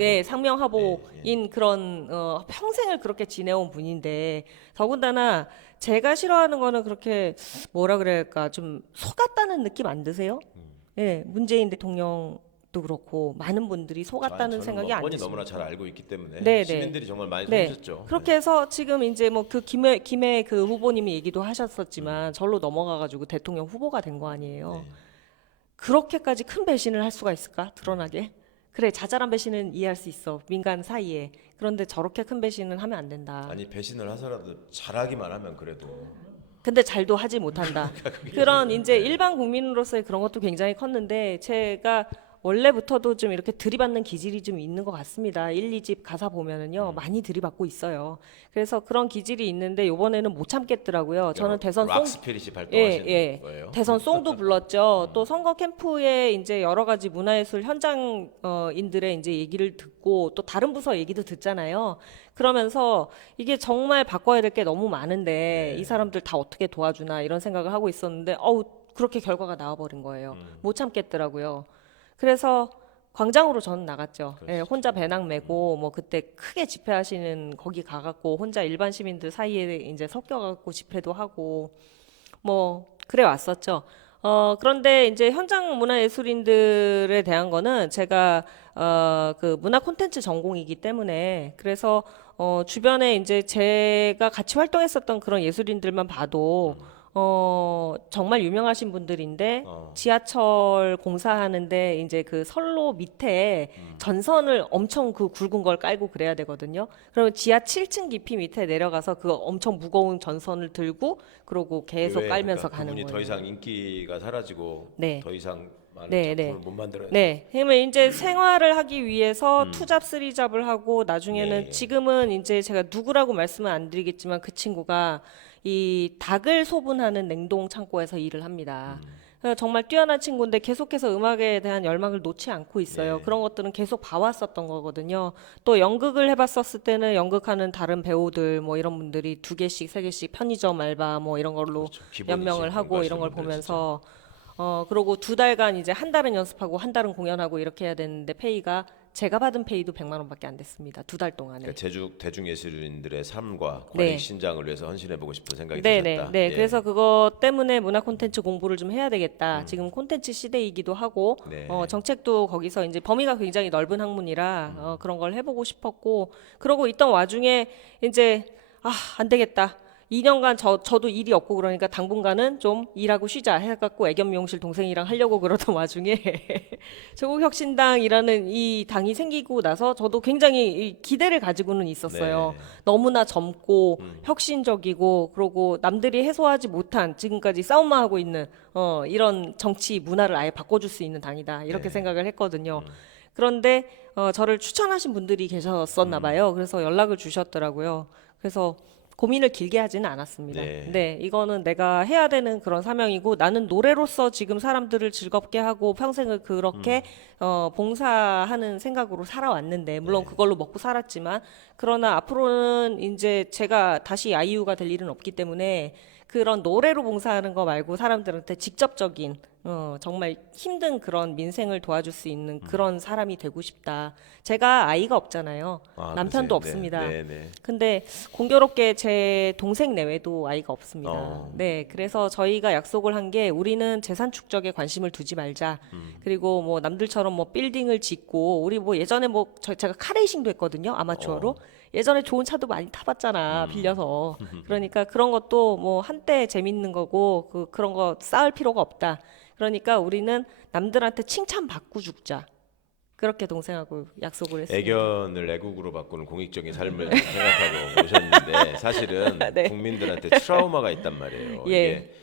예, 상명하복인 예, 그런 평생을 그렇게 지내온 분인데 더군다나 제가 싫어하는 거는 그렇게 뭐라 그럴까 좀 속았다는 느낌 안 드세요? 예, 문재인 대통령도 그렇고 많은 분들이 속았다는 저는 생각이 뭐 안 뻔히 드세요. 너무나 잘 알고 있기 때문에 네, 네. 시민들이 정말 많이 네. 속으셨죠. 그렇게 해서 지금 이제 뭐 그 김해 그 후보님이 얘기도 하셨었지만 절로 넘어가가지고 대통령 후보가 된 거 아니에요. 네. 그렇게까지 큰 배신을 할 수가 있을까? 드러나게. 그래 자잘한 배신은 이해할 수 있어 민간 사이에. 그런데 저렇게 큰 배신은 하면 안 된다. 아니 배신을 하더라도 잘하기만 하면 그래도 근데 잘도 하지 못한다. 그런 이제 일반 국민으로서의 그런 것도 굉장히 컸는데 제가 원래부터도 좀 이렇게 들이받는 기질이 좀 있는 것 같습니다. 1, 2집 가사 보면은요 많이 들이받고 있어요. 그래서 그런 기질이 있는데 이번에는 못 참겠더라고요. 저는 대선 송 락스피릿이 발동하시는 예. 거예요. 대선 송도 불렀죠. 또 선거 캠프에 이제 여러 가지 문화예술 현장인들의 이제 얘기를 듣고 또 다른 부서 얘기도 듣잖아요. 그러면서 이게 정말 바꿔야 될 게 너무 많은데 네. 이 사람들 다 어떻게 도와주나 이런 생각을 하고 있었는데 그렇게 결과가 나와버린 거예요. 못 참겠더라고요. 그래서 광장으로 저는 나갔죠. 예, 혼자 배낭 메고 뭐 그때 크게 집회하시는 거기 가갖고 혼자 일반 시민들 사이에 이제 섞여갖고 집회도 하고 뭐 그래 왔었죠. 그런데 이제 현장 문화예술인들에 대한 거는 제가 그 문화 콘텐츠 전공이기 때문에 그래서 주변에 이제 제가 같이 활동했었던 그런 예술인들만 봐도 정말 유명하신 분들인데 지하철 공사하는데 이제 그 선로 밑에 전선을 엄청 그 굵은 걸 깔고 그래야 되거든요. 그러면 지하 7층 깊이 밑에 내려가서 그 엄청 무거운 전선을 들고 그러고 계속 왜, 깔면서 그러니까 가는 그분이 거예요. 더 이상 인기가 사라지고 네. 더 이상 많은 네, 작품을 못 만들어요. 네. 그러면 이제 생활을 하기 위해서 투잡, 쓰리잡을 하고 나중에는 예. 지금은 이제 제가 누구라고 말씀은 안 드리겠지만 그 친구가 이 닭을 소분하는 냉동 창고에서 일을 합니다. 그래서 정말 뛰어난 친구인데 계속해서 음악에 대한 열망을 놓지 않고 있어요. 예. 그런 것들은 계속 봐왔었던 거거든요. 또 연극을 해봤었을 때는 연극하는 다른 배우들 뭐 이런 분들이 2개씩, 3개씩 편의점 알바 뭐 이런 걸로 그렇죠. 기본이지, 연명을 하고 이런 걸 공부하시는 분들 보면서 그러고 2달간 이제 한 달은 연습하고 한 달은 공연하고 이렇게 해야 되는데 페이가 제가 받은 페이도 100만 원밖에 안 됐습니다. 2달 동안에. 그러니까 대중예술인들의 삶과 네. 권익 신장을 위해서 헌신해보고 싶은 생각이 네네. 드셨다. 네. 예. 그래서 그것 때문에 문화 콘텐츠 공부를 좀 해야 되겠다. 지금 콘텐츠 시대이기도 하고 네. 정책도 거기서 이제 범위가 굉장히 넓은 학문이라 그런 걸 해보고 싶었고 그러고 있던 와중에 이제 안 되겠다. 2년간 저도 일이 없고 그러니까 당분간은 좀 일하고 쉬자 해갖고 애견 미용실 동생이랑 하려고 그러던 와중에 조국혁신당이라는 이 당이 생기고 나서 저도 굉장히 이 기대를 가지고는 있었어요. 네. 너무나 젊고 혁신적이고 그러고 남들이 해소하지 못한 지금까지 싸움만 하고 있는 이런 정치 문화를 아예 바꿔줄 수 있는 당이다 이렇게 네. 생각을 했거든요. 그런데 저를 추천하신 분들이 계셨었나 봐요. 그래서 연락을 주셨더라고요. 그래서 고민을 길게 하지는 않았습니다. 네. 네, 이거는 내가 해야 되는 그런 사명이고 나는 노래로서 지금 사람들을 즐겁게 하고 평생을 그렇게 봉사하는 생각으로 살아왔는데 물론 네. 그걸로 먹고 살았지만 그러나 앞으로는 이제 제가 다시 아이유가 될 일은 없기 때문에 그런 노래로 봉사하는 거 말고 사람들한테 직접적인 정말 힘든 그런 민생을 도와줄 수 있는 그런 사람이 되고 싶다. 제가 아이가 없잖아요. 아, 남편도 그러세요? 없습니다. 네, 네. 근데 공교롭게 제 동생 내외도 아이가 없습니다. 네, 그래서 저희가 약속을 한 게 우리는 재산 축적에 관심을 두지 말자. 그리고 뭐 남들처럼 뭐 빌딩을 짓고 우리 뭐 예전에 뭐 제가 카레이싱도 했거든요. 아마추어로. 예전에 좋은 차도 많이 타봤잖아. 빌려서. 그러니까 그런 것도 뭐 한때 재밌는 거고 그런 거 쌓을 필요가 없다. 그러니까 우리는 남들한테 칭찬받고 죽자. 그렇게 동생하고 약속을 했습니다. 애견을 애국으로 바꾸는 공익적인 삶을 좀 생각하고 오셨는데 사실은 네. 국민들한테 트라우마가 있단 말이에요. 예. 이게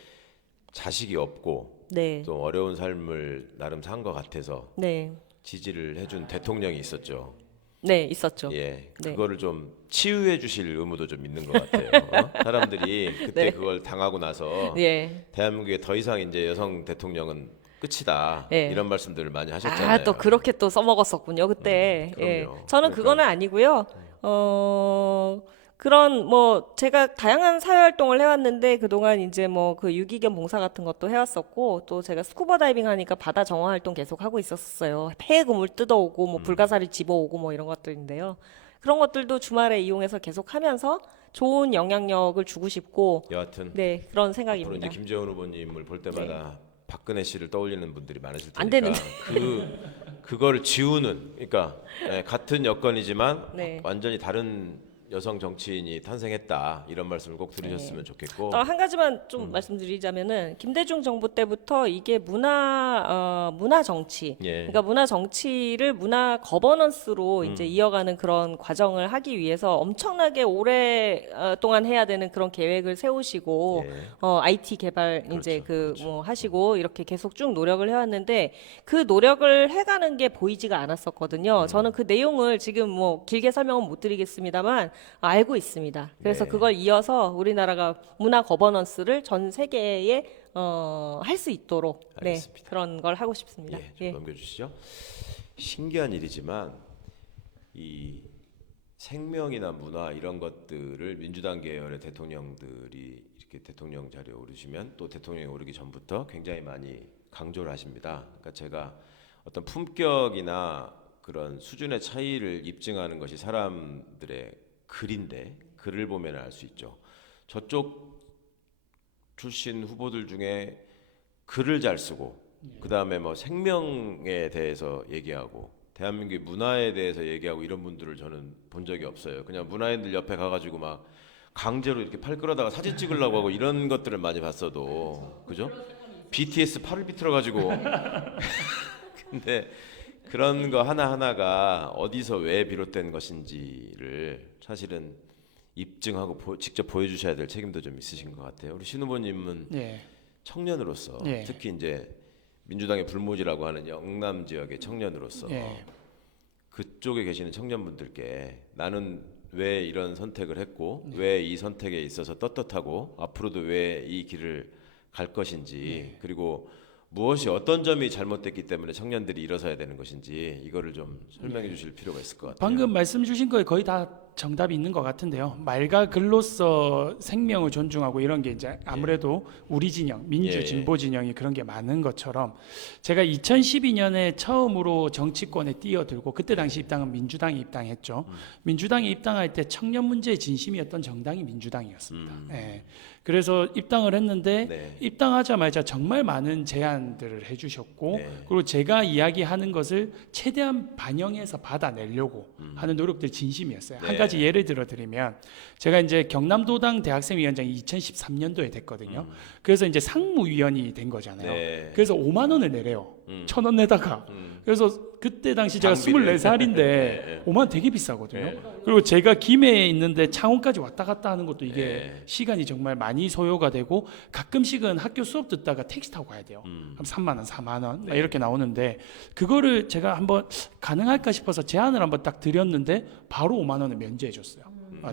자식이 없고 네. 또 어려운 삶을 나름 산 것 같아서 네. 지지를 해준 대통령이 있었죠. 네, 있었죠. 예, 네. 그거를 좀 치유해 주실 의무도 좀 있는 것 같아요. 사람들이 그때 네. 그걸 당하고 나서 예. 대한민국에 더 이상 이제 여성 대통령은 끝이다 예. 이런 말씀들을 많이 하셨잖아요. 아, 또 그렇게 또 써먹었었군요, 그때. 예. 그럼요. 저는 그러니까. 그거는 아니고요. 그런 뭐 제가 다양한 사회 활동을 해왔는데 그동안 이제 뭐 그 유기견 봉사 같은 것도 해왔었고 또 제가 스쿠버 다이빙 하니까 바다 정화 활동 계속 하고 있었어요. 폐 그물 뜯어오고 뭐 불가사리 집어오고 뭐 이런 것들인데요. 그런 것들도 주말에 이용해서 계속 하면서 좋은 영향력을 주고 싶고 여하튼 네, 그런 앞으로 생각입니다. 이제 김재원 후보님을 볼 때마다 박근혜 씨를 떠올리는 분들이 많으실 테니까 안 되는데. 그거를 지우는 그러니까 같은 여건이지만 네. 완전히 다른 여성 정치인이 탄생했다 이런 말씀을 꼭 들으셨으면 좋겠고 한 가지만 좀 말씀드리자면은 김대중 정부 때부터 이게 문화 정치, 예. 그러니까 문화 정치를 문화 거버넌스로 이제 이어가는 그런 과정을 하기 위해서 엄청나게 오랫동안 해야 되는 그런 계획을 세우시고 예. IT 개발 이제 그렇죠. 뭐 하시고 이렇게 계속 쭉 노력을 해왔는데 그 노력을 해가는 게 보이지가 않았었거든요. 저는 그 내용을 지금 뭐 길게 설명은 못 드리겠습니다만 알고 있습니다. 그래서 네. 그걸 이어서 우리나라가 문화 거버넌스를 전 세계에 할 수 있도록 네, 알겠습니다. 그런 걸 하고 싶습니다. 예, 좀 넘겨주시죠. 신기한 일이지만 이 생명이나 문화 이런 것들을 민주당 계열의 대통령들이 이렇게 대통령 자리에 오르시면 또 대통령이 오르기 전부터 굉장히 많이 강조를 하십니다. 그러니까 제가 어떤 품격이나 그런 수준의 차이를 입증하는 것이 사람들의 글인데 글을 보면 알 수 있죠. 저쪽 출신 후보들 중에 글을 잘 쓰고 그 다음에 뭐 생명에 대해서 얘기하고 대한민국의 문화에 대해서 얘기하고 이런 분들을 저는 본 적이 없어요. 그냥 문화인들 옆에 가가지고 막 강제로 이렇게 팔 끌어다가 사진 찍으려고 하고 이런 것들을 많이 봤어도 그죠? BTS 팔을 비틀어가지고 근데 그런 거 하나하나가 어디서 왜 비롯된 것인지를 사실은 입증하고 직접 보여주셔야 될 책임도 좀 있으신 것 같아요. 우리 신 후보님은 예. 청년으로서 예. 특히 이제 민주당의 불모지라고 하는 영남 지역의 청년으로서 예. 그쪽에 계시는 청년분들께 나는 왜 이런 선택을 했고 왜 이 선택에 있어서 떳떳하고 앞으로도 왜 이 길을 갈 것인지 그리고 무엇이 어떤 점이 잘못됐기 때문에 청년들이 일어서야 되는 것인지 이거를 좀 설명해 주실 필요가 있을 것 같아요. 방금 말씀 주신 거에 거의 다 정답이 있는 것 같은데요. 말과 글로써 생명을 존중하고 이런 게 이제 아무래도 우리 진영, 민주 예. 진보 진영이 그런 게 많은 것처럼 제가 2012년에 처음으로 정치권에 뛰어들고 그때 당시 입당은 민주당에 입당했죠. 민주당에 입당할 때 청년 문제에 진심이었던 정당이 민주당이었습니다. 예. 그래서 입당을 했는데 네. 입당하자마자 정말 많은 제안들을 해주셨고 네. 그리고 제가 이야기하는 것을 최대한 반영해서 받아내려고 하는 노력들이 진심이었어요. 네. 가지 예를 들어 드리면 제가 이제 경남도당 대학생위원장이 2013년도에 됐거든요. 그래서 이제 상무위원이 된 거잖아요. 네. 그래서 5만 원을 내래요. 음. 1,000원 내다가. 그래서 그때 당시 제가 장비를. 24살인데 네. 5만 원 되게 비싸거든요. 네. 그리고 제가 김해에 있는데 창원까지 왔다 갔다 하는 것도 이게 네. 시간이 정말 많이 소요가 되고 가끔씩은 학교 수업 듣다가 택시 타고 가야 돼요. 그럼 3만 원, 4만 원 네. 이렇게 나오는데 그거를 제가 한번 가능할까 싶어서 제안을 한번 딱 드렸는데 바로 5만 원을 면제해 줬어요.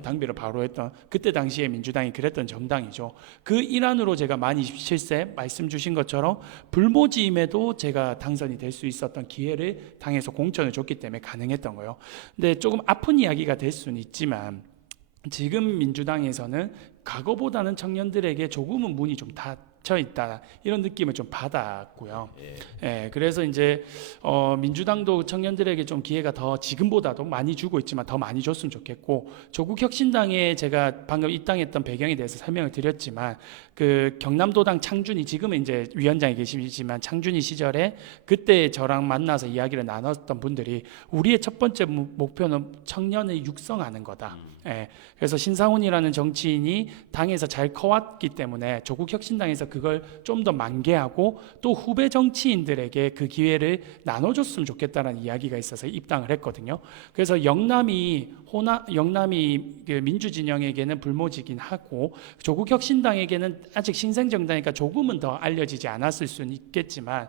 당비를 바로 했던 그때 당시에 민주당이 그랬던 정당이죠. 그 일환으로 제가 만 27세 말씀 주신 것처럼 불모지임에도 제가 당선이 될 수 있었던 기회를 당에서 공천을 줬기 때문에 가능했던 거예요. 근데 조금 아픈 이야기가 될 수는 있지만 지금 민주당에서는 과거보다는 청년들에게 조금은 문이 좀 닫혀 있다 이런 느낌을 좀 받았고요. 예, 그래서 이제 민주당도 청년들에게 좀 기회가 더 지금보다도 많이 주고 있지만 더 많이 줬으면 좋겠고 조국혁신당에 제가 방금 입당했던 배경에 대해서 설명을 드렸지만 그 경남도당 창준이 지금은 이제 위원장이 계시지만 창준이 시절에 그때 저랑 만나서 이야기를 나눴던 분들이 우리의 첫 번째 목표는 청년을 육성하는 거다. 예, 그래서 신상훈이라는 정치인이 당에서 잘 커왔기 때문에 조국혁신당에서 그걸 좀 더 만개하고 또 후배 정치인들에게 그 기회를 나눠줬으면 좋겠다는 이야기가 있어서 입당을 했거든요. 그래서 영남이 그 민주진영에게는 불모지긴 하고 조국혁신당에게는 아직 신생정당이니까 조금은 더 알려지지 않았을 수는 있겠지만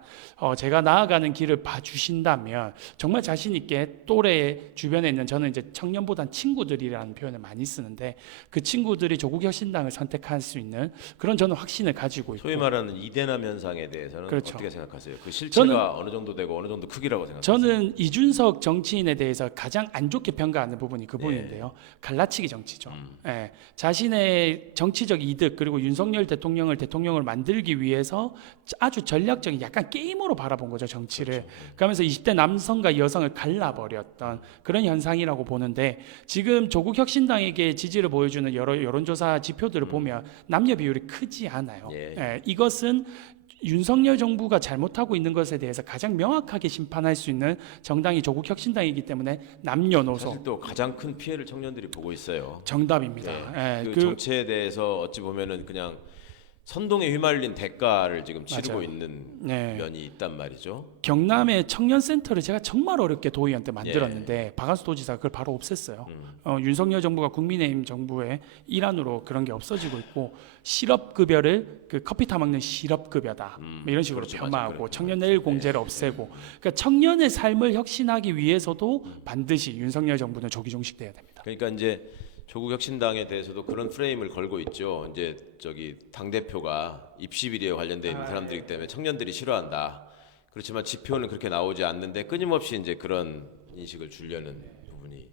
제가 나아가는 길을 봐주신다면 정말 자신 있게 또래 주변에 있는 저는 이제 청년보단 친구들이라는 표현을 많이 쓰는데 그 친구들이 조국혁신당을 선택할 수 있는 그런 저는 확신을 가지고 있고 소위 말하는 이대남 현상에 대해서는 그렇죠. 어떻게 생각하세요? 그 실체가 저는- 어느 정도 되고 어느 정도 크기라고 생각하세요? 저는 이준석 정치인에 대해서 가장 안 좋게 평가하는 부분이 그 부분인데요. 갈라치기 정치죠. 예, 자신의 정치적 이득 그리고 윤석열 대통령을 만들기 위해서 아주 전략적인 약간 게임으로 바라본 거죠 정치를. 그러면서 20대 남성과 여성을 갈라버렸던 그런 현상이라고 보는데 지금 조국혁신당에게 지지를 보여주는 여러 여론조사 지표들을 보면 남녀 비율이 크지 않아요. 예. 예, 이것은 윤석열 정부가 잘못하고 있는 것에 대해서 가장 명확하게 심판할 수 있는 정당이 조국혁신당이기 때문에 남녀노소 사실 또 가장 큰 피해를 청년들이 보고 있어요. 정답입니다. 예, 그 정치에 대해서 어찌 보면은 그냥 선동에 휘말린 대가를 지금 치르고 맞아요. 있는 네. 면이 있단 말이죠. 경남의 청년센터를 제가 정말 어렵게 도의원때 만들었는데 박한수 도지사가 그걸 바로 없앴어요. 윤석열 정부가 국민의힘 정부의 일환으로 그런 게 없어지고 있고 실업급여를 그 커피 타먹는 실업급여다 뭐 이런 식으로 그렇죠. 폄하하고 맞아요. 청년 내일 공제를 없애고 그러니까 청년의 삶을 혁신하기 위해서도 반드시 윤석열 정부는 조기 종식돼야 됩니다. 그러니까 이제 조국혁신당에 대해서도 그런 프레임을 걸고 있죠. 이제 저기 당 대표가 입시 비리에 관련돼 있는 사람들이기 때문에 청년들이 싫어한다. 그렇지만 지표는 그렇게 나오지 않는데 끊임없이 이제 그런 인식을 주려는 부분이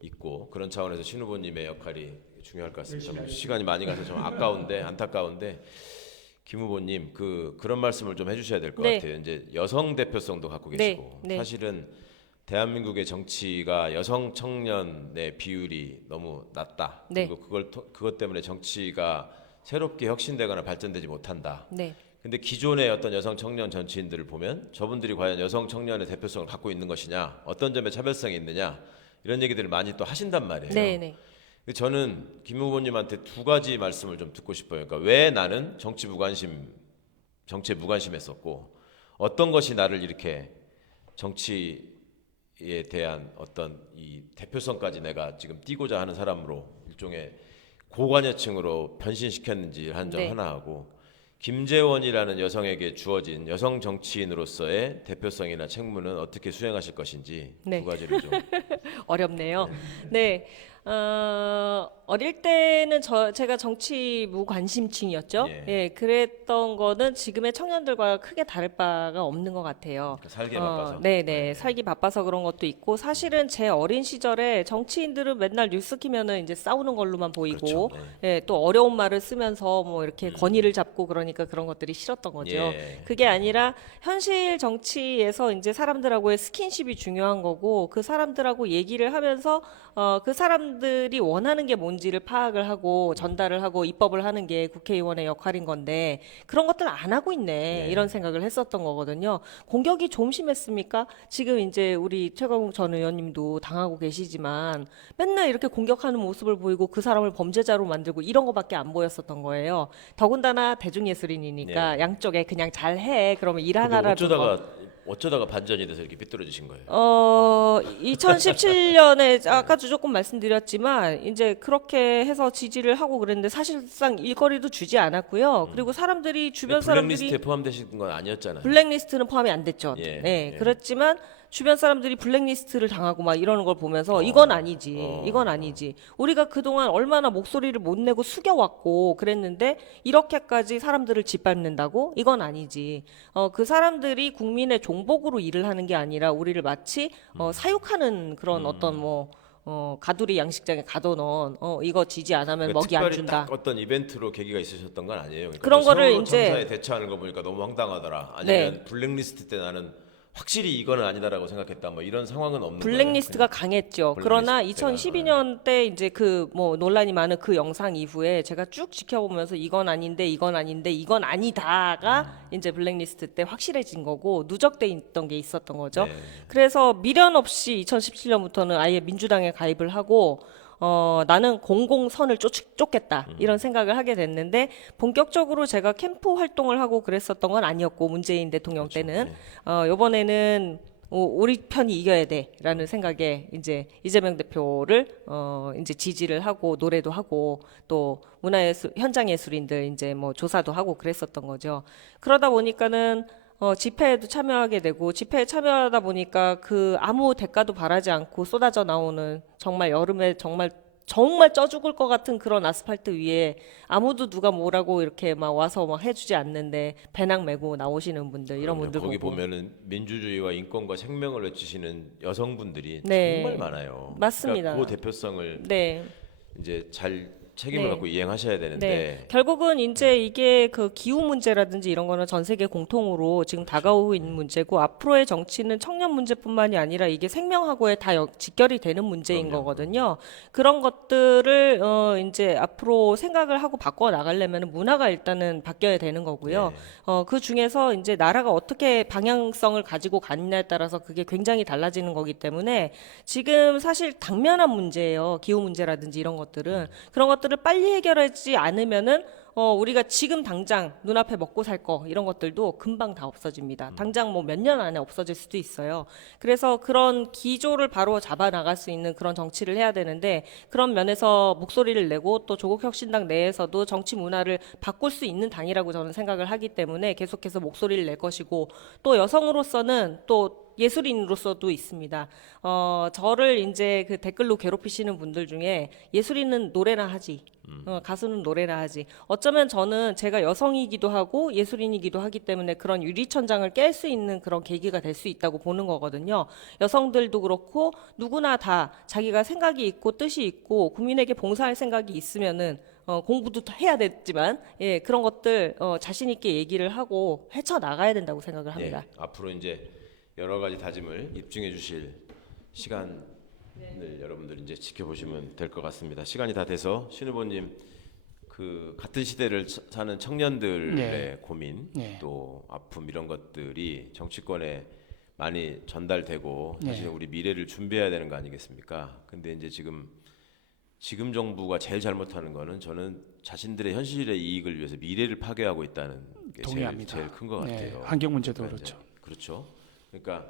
있고 그런 차원에서 신 후보님의 역할이 중요할 것 같습니다. 좀 시간이 많이 가서 좀 아까운데 안타까운데 김 후보님 그런 말씀을 좀 해주셔야 될 것 네. 같아요. 이제 여성 대표성도 갖고 네, 계시고 네. 사실은 대한민국의 정치가 여성 청년의 비율이 너무 낮다. 네. 그리고 그것 때문에 정치가 새롭게 혁신되거나 발전되지 못한다. 네. 근데 기존의 어떤 여성 청년 정치인들을 보면 저분들이 과연 여성 청년의 대표성을 갖고 있는 것이냐, 어떤 점에 차별성이 있느냐 이런 얘기들을 많이 또 하신단 말이에요. 네, 네. 근데 저는 김 후보님한테 두 가지 말씀을 좀 듣고 싶어요. 그러니까 왜 나는 정치에 무관심했었고 어떤 것이 나를 이렇게 정치에 대한 어떤 이 대표성까지 내가 지금 띄고자 하는 사람으로 일종의 고관여층으로 변신시켰는지 한 점 네. 하나 하고 김재원이라는 여성에게 주어진 여성 정치인으로서의 대표성이나 책무는 어떻게 수행하실 것인지 네. 두 가지를 좀 어렵네요. 네. 어릴 때는 제가 정치 무관심층이었죠. 예. 예, 그랬던 거는 지금의 청년들과 크게 다를 바가 없는 것 같아요. 그러니까 살기에 바빠서. 네네. 살기 바빠서 그런 것도 있고, 사실은 제 어린 시절에 정치인들은 맨날 뉴스 키면은 이제 싸우는 걸로만 보이고, 그렇죠. 예, 또 어려운 말을 쓰면서 뭐 이렇게 건의를 잡고 그러니까 그런 것들이 싫었던 거죠. 예. 그게 아니라 현실 정치에서 이제 사람들하고의 스킨십이 중요한 거고 그 사람들하고 얘기를 하면서 그 사람들이 원하는 게 뭔지 본질을 파악을 하고 전달을 하고 입법을 하는 게 국회의원의 역할인 건데 그런 것들 안 하고 있네 네. 이런 생각을 했었던 거거든요. 공격이 좀 심했습니까? 지금 이제 우리 최강욱 전 의원님도 당하고 계시지만 맨날 이렇게 공격하는 모습을 보이고 그 사람을 범죄자로 만들고 이런 거밖에 안 보였었던 거예요. 더군다나 대중예술인이니까 네. 양쪽에 그냥 잘해 그러면 일 근데 하나라도 더. 어쩌다가 반전이 돼서 이렇게 삐뚤어지신 거예요? 2017년에 아까도 조금 말씀드렸지만 이제 그렇게 해서 지지를 하고 그랬는데 사실상 일거리도 주지 않았고요. 그리고 사람들이 주변 사람들이 블랙리스트에 포함되신 건 아니었잖아요. 블랙리스트는 포함이 안 됐죠. 예, 네, 예. 그렇지만 주변 사람들이 블랙리스트를 당하고 막 이러는 걸 보면서 이건 아니지. 우리가 그동안 얼마나 목소리를 못 내고 숙여왔고 그랬는데 이렇게까지 사람들을 짓밟는다고? 이건 아니지. 그 사람들이 국민의 종복으로 일을 하는 게 아니라 우리를 마치 사육하는 그런 어떤 가두리 양식장에 가둬놓은 이거 지지 안 하면 그러니까 먹이 안 특별히 준다. 딱 어떤 이벤트로 계기가 있으셨던 건 아니에요. 그러니까 그런 뭐 거를 세월호 이제- 참사에 대처하는 거 보니까 너무 황당하더라. 아니면 블랙리스트 때 나는 확실히 이거는 아니다라고 생각했다. 뭐 이런 상황은 없는 거예요. 블랙리스트가 강했죠. 그러나 블랙리스트가, 2012년 때 이제 그 뭐 논란이 많은 그 영상 이후에 제가 쭉 지켜보면서 이건 아닌데 이건 아닌데 이건 아니다가 이제 블랙리스트 때 확실해진 거고 누적돼 있던 게 있었던 거죠. 네. 그래서 미련 없이 2017년부터는 아예 민주당에 가입을 하고 나는 공공선을 쫓겠다 이런 생각을 하게 됐는데 본격적으로 제가 캠프 활동을 하고 그랬었던 건 아니었고 문재인 대통령 때는 이번에는 우리 편이 이겨야 돼라는 생각에 이제 이재명 대표를 이제 지지를 하고 노래도 하고 또 문화예술 현장 예술인들 이제 뭐 조사도 하고 그랬었던 거죠. 그러다 보니까는 집회에도 참여하게 되고 집회에 참여하다 보니까 그 아무 대가도 바라지 않고 쏟아져 나오는 정말 여름에 정말 쪄 죽을 것 같은 그런 아스팔트 위에 아무도 누가 뭐라고 이렇게 막 와서 막 해주지 않는데 배낭 메고 나오시는 분들 이런 그럼요. 분들 거기 보고 보면은 민주주의와 인권과 생명을 외치시는 여성분들이 네. 정말 많아요. 맞습니다. 그러니까 그 대표성을 네. 이제 잘 책임을 네. 갖고 이행하셔야 되는데 네. 결국은 이제 이게 그 기후 문제라든지 이런 거는 전 세계 공통으로 지금 다가오고 있는 문제고 앞으로의 정치는 청년 문제뿐만이 아니라 이게 생명하고의 다 직결이 되는 문제인 그럼요. 거거든요. 그런 것들을 이제 앞으로 생각을 하고 바꿔 나가려면 문화가 일단은 바뀌어야 되는 거고요. 네. 그 중에서 이제 나라가 어떻게 방향성을 가지고 가느냐에 따라서 그게 굉장히 달라지는 거기 때문에 지금 사실 당면한 문제예요. 기후 문제라든지 이런 것들은 그런 것들을 빨리 해결하지 않으면은 우리가 지금 당장 눈앞에 먹고 살 거 이런 것들도 금방 다 없어집니다. 당장 뭐 몇 년 안에 없어질 수도 있어요. 그래서 그런 기조를 바로 잡아 나갈 수 있는 그런 정치를 해야 되는데 그런 면에서 목소리를 내고 또 조국혁신당 내에서도 정치 문화를 바꿀 수 있는 당이라고 저는 생각을 하기 때문에 계속해서 목소리를 낼 것이고 또 여성으로서는 또 예술인으로서도 있습니다. 저를 이제 그 댓글로 괴롭히시는 분들 중에 예술인은 노래나 하지, 가수는 노래나 하지. 어쩌면 저는 제가 여성이기도 하고 예술인이기도 하기 때문에 그런 유리천장을 깰 수 있는 그런 계기가 될 수 있다고 보는 거거든요. 여성들도 그렇고 누구나 다 자기가 생각이 있고 뜻이 있고 국민에게 봉사할 생각이 있으면은 공부도 해야 됐지만 예, 그런 것들 자신 있게 얘기를 하고 헤쳐 나가야 된다고 생각을 합니다. 예, 앞으로 이제 여러 가지 다짐을 입증해 주실 시간을 여러분들 이제 지켜보시면 될 것 같습니다. 시간이 다 돼서 신 후보님 그 같은 시대를 사는 청년들의 네. 고민 네. 또 아픔 이런 것들이 정치권에 많이 전달되고 네. 사실 우리 미래를 준비해야 되는 거 아니겠습니까? 근데 이제 지금 정부가 제일 잘못하는 거는 저는 자신들의 현실의 이익을 위해서 미래를 파괴하고 있다는 게 동의합니다. 제일 큰 것 네, 같아요. 환경 문제도 그러니까 그렇죠. 이제 그렇죠. 그러니까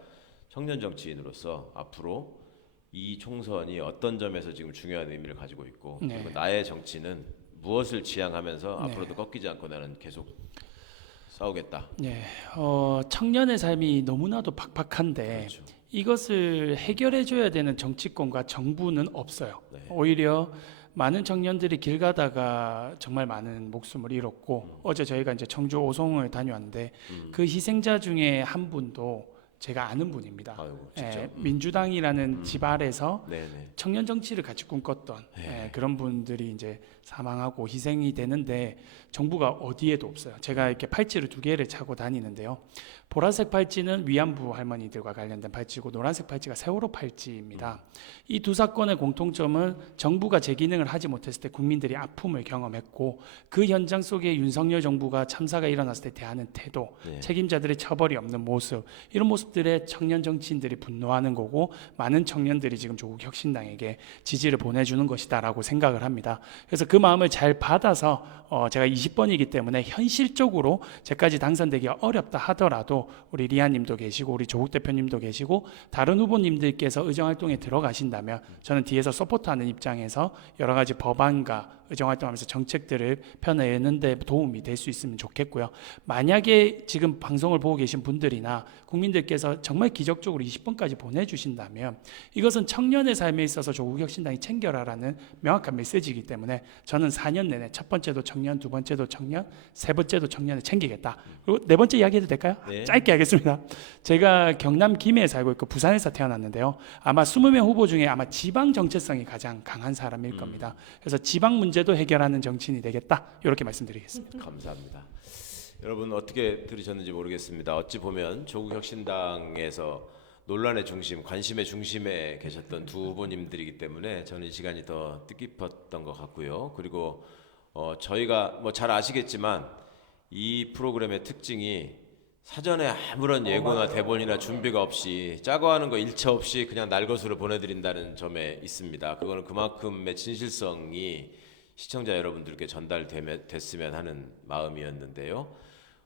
청년 정치인으로서 앞으로 이 총선이 어떤 점에서 지금 중요한 의미를 가지고 있고 네. 그리고 나의 정치는 무엇을 지향하면서 네. 앞으로도 꺾이지 않고 나는 계속 싸우겠다. 네, 청년의 삶이 너무나도 팍팍한데 그렇죠. 이것을 해결해줘야 되는 정치권과 정부는 없어요. 네. 오히려 많은 청년들이 길 가다가 정말 많은 목숨을 잃었고 어제 저희가 이제 청주 오송을 다녀왔는데 그 희생자 중에 한 분도 제가 아는 분입니다. 아이고, 직접. 예, 민주당이라는 집 아래서 네네. 청년 정치를 같이 꿈꿨던 네. 그런 분들이 이제 사망하고 희생이 되는데 정부가 어디에도 없어요. 제가 이렇게 팔찌를 2개를 차고 다니는데요. 보라색 팔찌는 위안부 할머니들과 관련된 팔찌고 노란색 팔찌가 세월호 팔찌입니다. 이 두 사건의 공통점은 정부가 제 기능을 하지 못했을 때 국민들이 아픔을 경험했고 그 현장 속에 윤석열 정부가 참사가 일어났을 때 대하는 태도, 네. 책임자들의 처벌이 없는 모습, 이런 모습들에 청년 정치인들이 분노하는 거고 많은 청년들이 지금 조국 혁신당에게 지지를 보내주는 것이다라고 생각을 합니다. 그래서 그 마음을 잘 받아서 제가 20번이기 때문에 현실적으로 제까지 당선되기가 어렵다 하더라도 우리 리아님도 계시고 우리 조국 대표님도 계시고 다른 후보님들께서 의정활동에 들어가신다면 저는 뒤에서 서포트하는 입장에서 여러 가지 법안과 의정활동하면서 정책들을 펴내는 데 도움이 될 수 있으면 좋겠고요. 만약에 지금 방송을 보고 계신 분들이나 국민들께서 정말 기적적으로 20번까지 보내주신다면 이것은 청년의 삶에 있어서 조국혁신당이 챙겨라라는 명확한 메시지이기 때문에 저는 4년 내내 첫 번째도 청년, 두 번째도 청년, 세 번째도 청년을 챙기겠다. 그리고 네 번째 이야기해도 될까요? 네. 짧게 하겠습니다. 제가 경남 김해에 살고 있고 부산에서 태어났는데요. 아마 20명 후보 중에 아마 지방 정체성이 가장 강한 사람일 겁니다. 그래서 지방 문제도 해결하는 정치인이 되겠다. 이렇게 말씀드리겠습니다. 감사합니다. 여러분 어떻게 들으셨는지 모르겠습니다. 어찌 보면 조국혁신당에서 논란의 중심, 관심의 중심에 계셨던 두 후보님들이기 때문에 저는 이 시간이 더 뜻깊었던 것 같고요. 그리고 저희가 뭐 잘 아시겠지만 이 프로그램의 특징이 사전에 아무런 예고나 대본이나 준비가 없이 짜고 하는 거 일체 없이 그냥 날것으로 보내드린다는 점에 있습니다. 그거는 그만큼의 진실성이 시청자 여러분들께 전달됐으면 하는 마음이었는데요.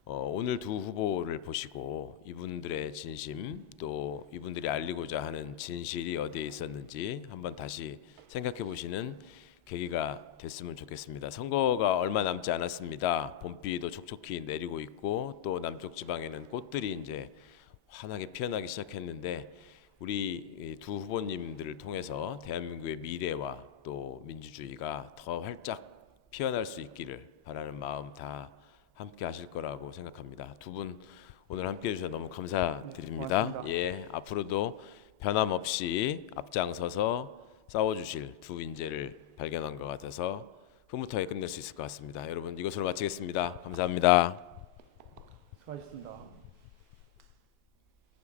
오늘 두 후보를 보시고 이분들의 진심 또 이분들이 알리고자 하는 진실이 어디에 있었는지 한번 다시 생각해 보시는 계기가 됐으면 좋겠습니다. 선거가 얼마 남지 않았습니다. 봄비도 촉촉히 내리고 있고 또 남쪽 지방에는 꽃들이 이제 환하게 피어나기 시작했는데 우리 두 후보님들을 통해서 대한민국의 미래와 또 민주주의가 더 활짝 피어날 수 있기를 바라는 마음 다 함께 하실 거라고 생각합니다. 두 분 오늘 함께 해주셔서 너무 감사드립니다. 고맙습니다. 예, 앞으로도 변함없이 앞장서서 싸워주실 두 인재를 발견한 것 같아서 흐뭇하게 끝낼 수 있을 것 같습니다. 여러분 이것으로 마치겠습니다. 감사합니다. 수고하셨습니다.